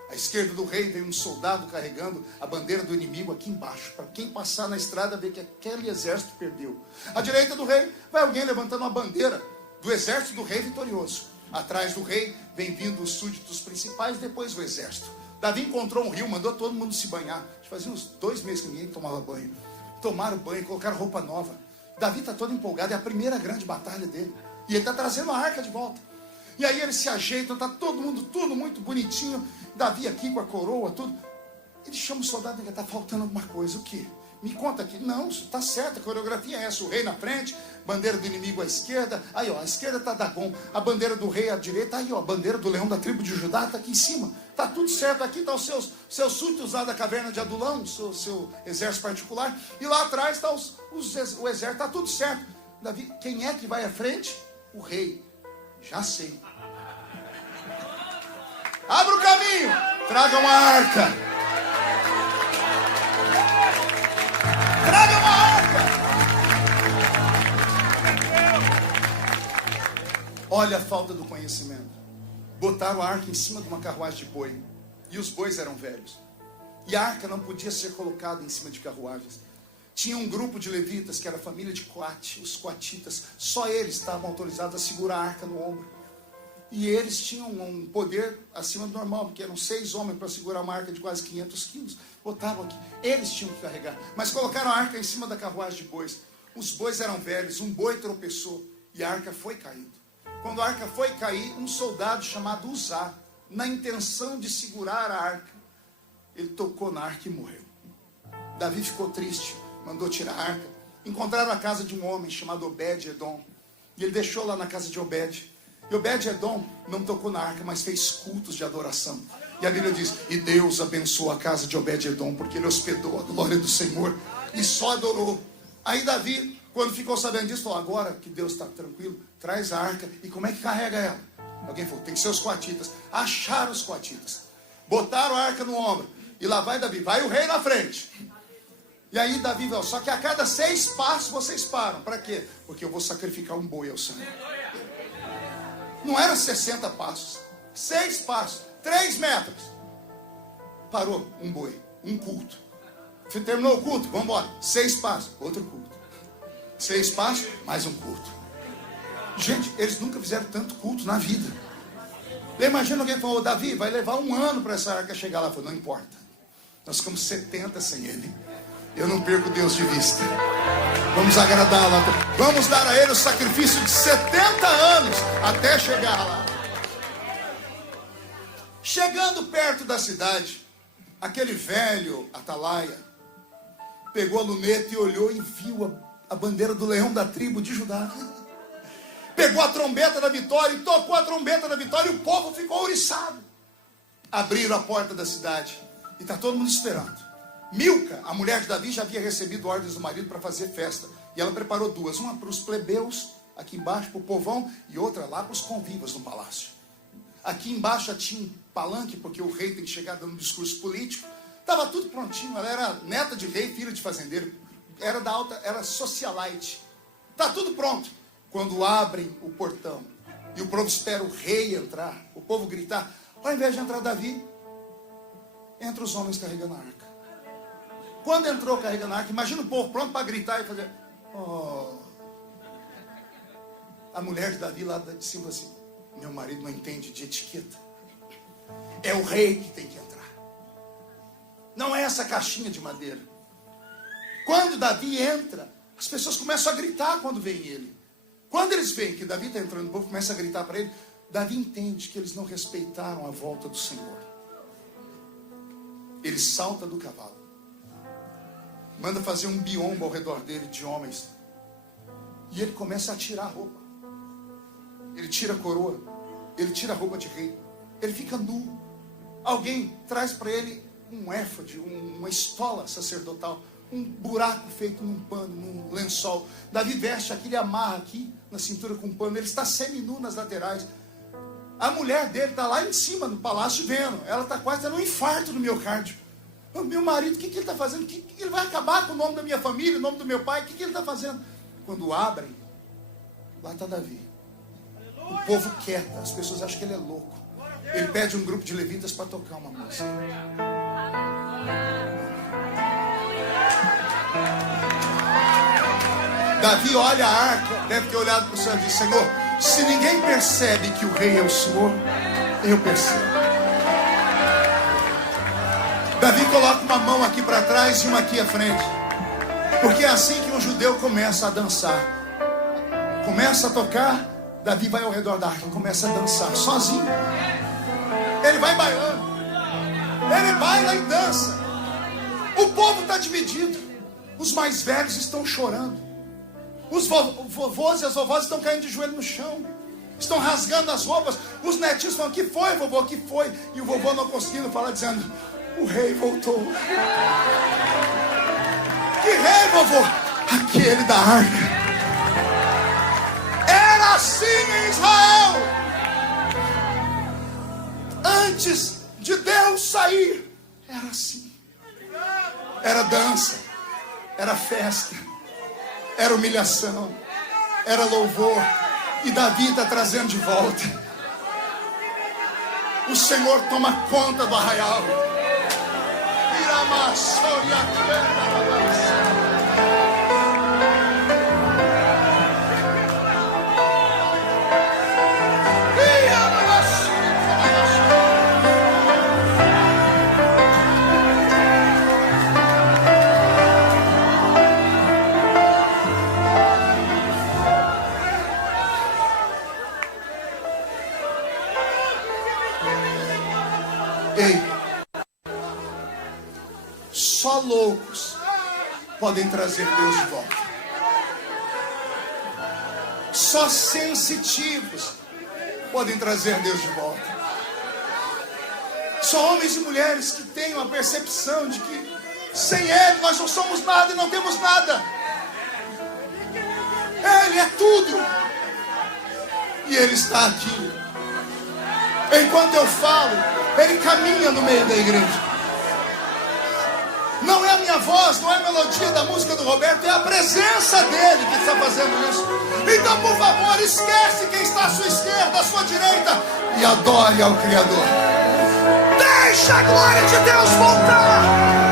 À esquerda do rei vem um soldado carregando a bandeira do inimigo aqui embaixo. Para quem passar na estrada ver que aquele exército perdeu. À direita do rei vai alguém levantando uma bandeira do exército do rei vitorioso. Atrás do rei vem vindo os súditos principais, depois o exército. Davi encontrou um rio, mandou todo mundo se banhar. Fazia uns 2 meses que ninguém tomava banho. Tomaram banho, colocaram roupa nova. Davi está todo empolgado, é a primeira grande batalha dele. E ele está trazendo a arca de volta. E aí eles se ajeitam, está todo mundo, tudo muito bonitinho. Davi aqui com a coroa, tudo. Ele chama o soldado e está faltando alguma coisa. O quê? Me conta aqui. Não, está certo, a coreografia é essa. O rei na frente, bandeira do inimigo à esquerda. Aí, ó, à esquerda está Dagon. A bandeira do rei à direita. Aí, ó, a bandeira do leão da tribo de Judá está aqui em cima. Está tudo certo. Aqui estão os seus súditos lá da caverna de Adulão, seu exército particular. E lá atrás está o exército. Está tudo certo. Davi, quem é que vai à frente? O rei. Já sei. Abra o caminho. Traga uma arca. Traga uma arca. Olha a falta do conhecimento. Botaram a arca em cima de uma carruagem de boi. E os bois eram velhos. E a arca não podia ser colocada em cima de carruagens. Tinha um grupo de levitas, que era a família de Coate, os coatitas. Só eles estavam autorizados a segurar a arca no ombro. E eles tinham um poder acima do normal, porque eram 6 homens para segurar uma arca de quase 500 quilos. Botavam aqui. Eles tinham que carregar. Mas colocaram a arca em cima da carruagem de bois. Os bois eram velhos, um boi tropeçou e a arca foi caindo. Quando a arca foi cair, um soldado chamado Uzá, na intenção de segurar a arca, ele tocou na arca e morreu. Davi ficou triste, mandou tirar a arca. Encontraram a casa de um homem chamado Obed-Edom. E ele deixou lá na casa de Obed. E Obed-Edom não tocou na arca, mas fez cultos de adoração. E a Bíblia diz, e Deus abençoou a casa de Obed-Edom, porque ele hospedou a glória do Senhor e só adorou. Aí Davi, quando ficou sabendo disso, falou, agora que Deus está tranquilo, traz a arca. E como é que carrega ela? Alguém falou, tem que ser os coatitas. Acharam os coatitas. Botaram a arca no ombro. E lá vai Davi, vai o rei na frente. E aí Davi vai, só que a cada 6 passos vocês param. Para quê? Porque eu vou sacrificar um boi ao Senhor. Não era 60 passos. 6 passos. 3 metros. Parou um boi. Um culto. Você terminou o culto? Vamos embora. 6 passos. Outro culto. 6 passos. Mais um culto. Gente, eles nunca fizeram tanto culto na vida. Imagina alguém falou, Davi, vai levar 1 ano para essa arca chegar lá. Falou, não importa. Nós ficamos 70 sem ele. Eu não perco Deus de vista. Vamos agradá-lo. Vamos dar a ele o sacrifício de 70 anos até chegar lá. Chegando perto da cidade, aquele velho atalaia pegou a luneta e olhou e viu a bandeira do leão da tribo de Judá. Pegou a trombeta da vitória e tocou a trombeta da vitória e o povo ficou ouriçado. Abriram a porta da cidade e está todo mundo esperando. Milca, a mulher de Davi, já havia recebido ordens do marido para fazer festa. E ela preparou 2. Uma para os plebeus aqui embaixo para o povão e outra lá para os convivas no palácio. Aqui embaixo tinha um palanque, porque o rei tem que chegar dando um discurso político. Estava tudo prontinho, ela era neta de rei, filha de fazendeiro, era da alta, era socialite. Está tudo pronto. Quando abrem o portão e o povo espera o rei entrar, o povo gritar, ao invés de entrar Davi, entra os homens carregando a arca. Quando entrou carregando a arca, imagina o povo pronto para gritar e fazer, oh. A mulher de Davi lá de cima assim, meu marido não entende de etiqueta. É o rei que tem que entrar. Não é essa caixinha de madeira. Quando Davi entra, as pessoas começam a gritar quando veem ele. Quando eles veem que Davi está entrando, o povo começa a gritar para ele. Davi entende que eles não respeitaram a volta do Senhor. Ele salta do cavalo. Manda fazer um biombo ao redor dele de homens. E ele começa a tirar a roupa. Ele tira a coroa. Ele tira a roupa de rei. Ele fica nu. Alguém traz para ele um éfode, uma estola sacerdotal. Um buraco feito num pano, num lençol. Davi veste aquilo e amarra aqui na cintura com um pano. Ele está seminu nas laterais. A mulher dele está lá em cima no palácio vendo. Ela está quase tendo um infarto no miocárdio. O meu marido, o que ele está fazendo? Ele vai acabar com o nome da minha família, o nome do meu pai. O que ele está fazendo? Quando abrem, lá está Davi. O povo quieta, as pessoas acham que ele é louco. Ele pede um grupo de levitas para tocar uma música. Davi olha a arca, deve ter olhado para o Senhor e disse, Senhor, se ninguém percebe que o rei é o Senhor, eu percebo. Davi coloca uma mão aqui para trás e uma aqui à frente. Porque é assim que um judeu começa a dançar. Começa a tocar, Davi vai ao redor da arca e começa a dançar sozinho. Ele vai bailando. Ele baila e dança. O povo está dividido. Os mais velhos estão chorando. Os vovôs e as vovós estão caindo de joelho no chão. Estão rasgando as roupas. Os netinhos falam, que foi, vovô, que foi? E o vovô não conseguindo falar, dizendo, o rei voltou. Que rei, vovô? Aquele da arca. Era assim em Israel. Antes de Deus sair, era assim. Era dança, era festa, era humilhação, era louvor. E Davi está trazendo de volta. O Senhor toma conta do arraial. Ei, só loucos podem trazer Deus de volta. Só sensitivos podem trazer Deus de volta. Só homens e mulheres que têm uma percepção de que sem Ele nós não somos nada e não temos nada. Ele é tudo. E Ele está aqui. Enquanto eu falo, Ele caminha no meio da igreja. Não é a minha voz, não é a melodia da música do Roberto, é a presença dele que está fazendo isso. Então, por favor, esquece quem está à sua esquerda, à sua direita, e adore ao Criador. Deixa a glória de Deus voltar.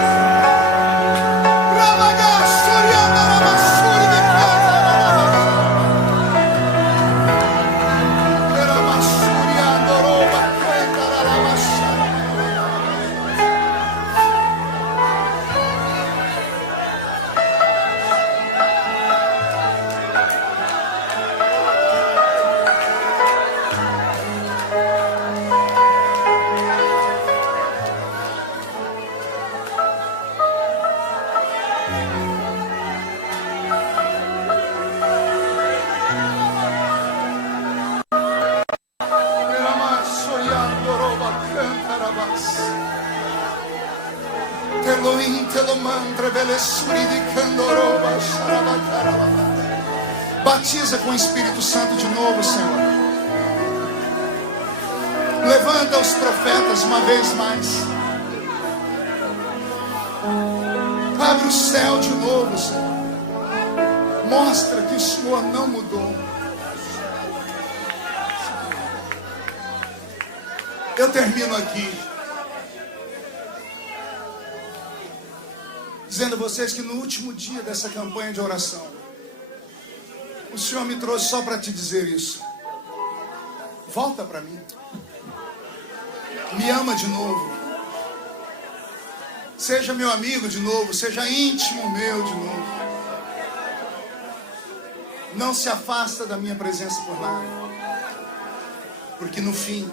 Batiza com o Espírito Santo de novo, Senhor. Levanta os profetas uma vez mais. Abre o céu de novo, Senhor. Mostra que o Senhor não mudou. Eu termino aqui dizendo a vocês que no último dia dessa campanha de oração, o Senhor me trouxe só para te dizer isso. Volta para mim. Me ama de novo. Seja meu amigo de novo. Seja íntimo meu de novo. Não se afasta da minha presença por nada. Porque no fim,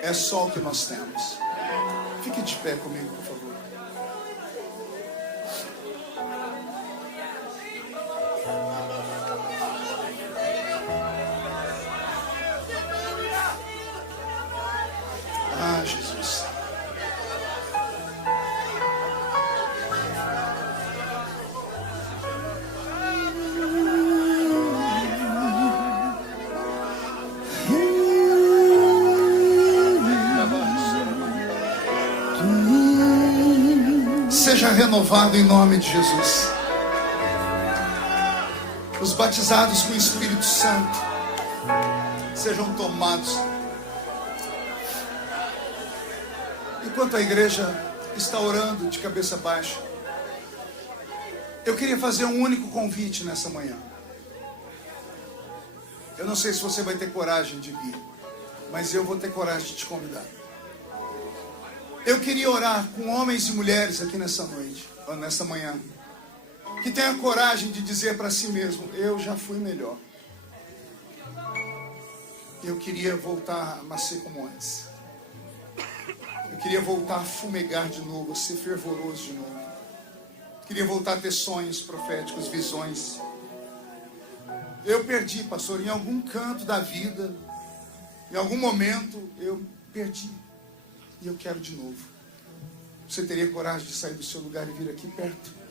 é só o que nós temos. Fique de pé comigo, por favor. Ah, Jesus. Seja renovado em nome de Jesus. Os batizados com o Espírito Santo sejam tomados. Enquanto a igreja está orando de cabeça baixa, eu queria fazer um único convite nessa manhã. Eu não sei se você vai ter coragem de vir, mas eu vou ter coragem de te convidar. Eu queria orar com homens e mulheres aqui nessa noite, ou nessa manhã, que tenha coragem de dizer para si mesmo: eu já fui melhor. Eu queria voltar a ser como antes. Eu queria voltar a fumegar de novo, a ser fervoroso de novo. Eu queria voltar a ter sonhos proféticos, visões. Eu perdi, pastor, em algum canto da vida, em algum momento, eu perdi. E eu quero de novo. Você teria coragem de sair do seu lugar e vir aqui perto?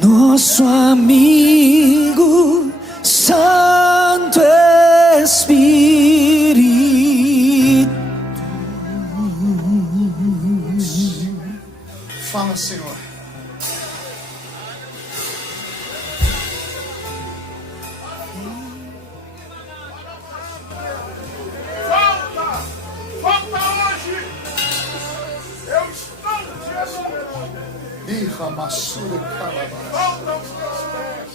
Nosso amigo Santo Espírito. Fala, Senhor. Volta hoje. Eu estou te esperando. Volta aos teus pés.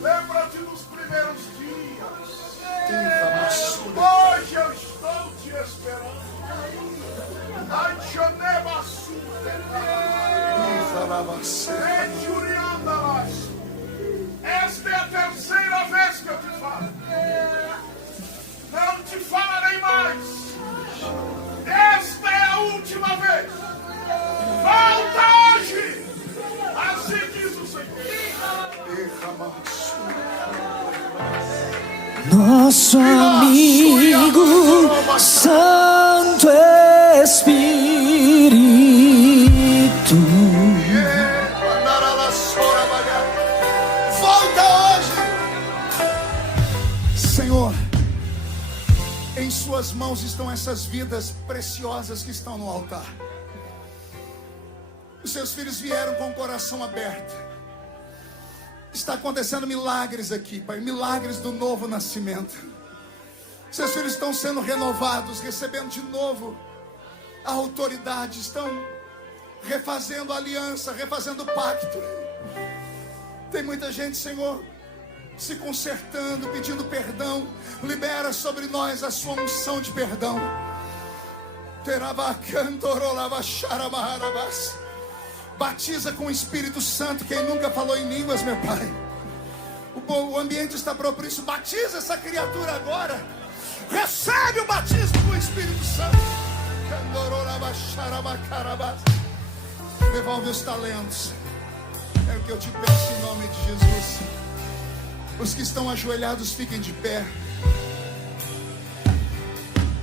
Lembra-te dos primeiros dias. Hoje eu estou te esperando. Esta é a terceira vez que eu te falo. Não te falarei mais. Esta é a última vez. Volta hoje. Assim diz o Senhor. Nosso amigo Santo Espírito. Volta hoje. Senhor, em suas mãos estão essas vidas preciosas que estão no altar. Os seus filhos vieram com o coração aberto. Está acontecendo milagres aqui, Pai, milagres do novo nascimento. Seus filhos estão sendo renovados, recebendo de novo a autoridade, estão refazendo a aliança, refazendo o pacto. Tem muita gente, Senhor, se consertando, pedindo perdão. Libera sobre nós a sua unção de perdão. Batiza com o Espírito Santo quem nunca falou em línguas, meu Pai. O ambiente está propício. Batiza essa criatura agora. Recebe o batismo com o Espírito Santo. Devolve os talentos. É o que eu te peço em nome de Jesus. Os que estão ajoelhados, fiquem de pé.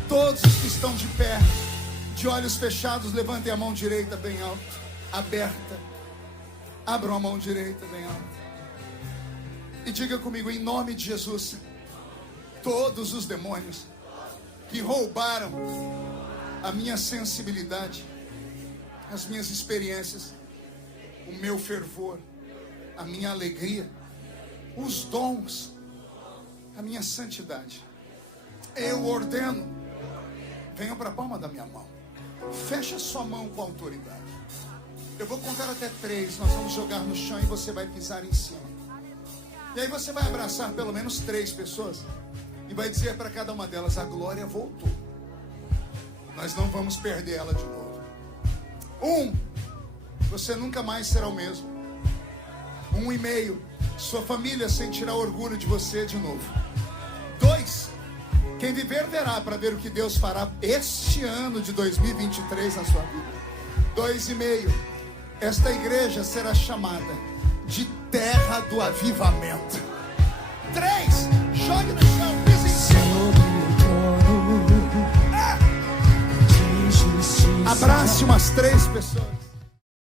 Todos os que estão de pé, de olhos fechados, levantem a mão direita bem alto, aberta. Abram a mão direita bem alta. E diga comigo, em nome de Jesus, todos os demônios que roubaram a minha sensibilidade, as minhas experiências, o meu fervor, a minha alegria, os dons, a minha santidade, eu ordeno, venham para a palma da minha mão. Feche a sua mão com autoridade. Eu vou contar até 3, nós vamos jogar no chão e você vai pisar em cima. E aí você vai abraçar pelo menos 3 pessoas e vai dizer para cada uma delas, a glória voltou. Nós não vamos perder ela de novo. 1, você nunca mais será o mesmo. 1,5, sua família sentirá orgulho de você de novo. 2, quem viver verá para ver o que Deus fará este ano de 2023 na sua vida. 2,5, esta igreja será chamada de terra do avivamento. 3, jogue no chão, pise em cima. Abrace umas 3 pessoas.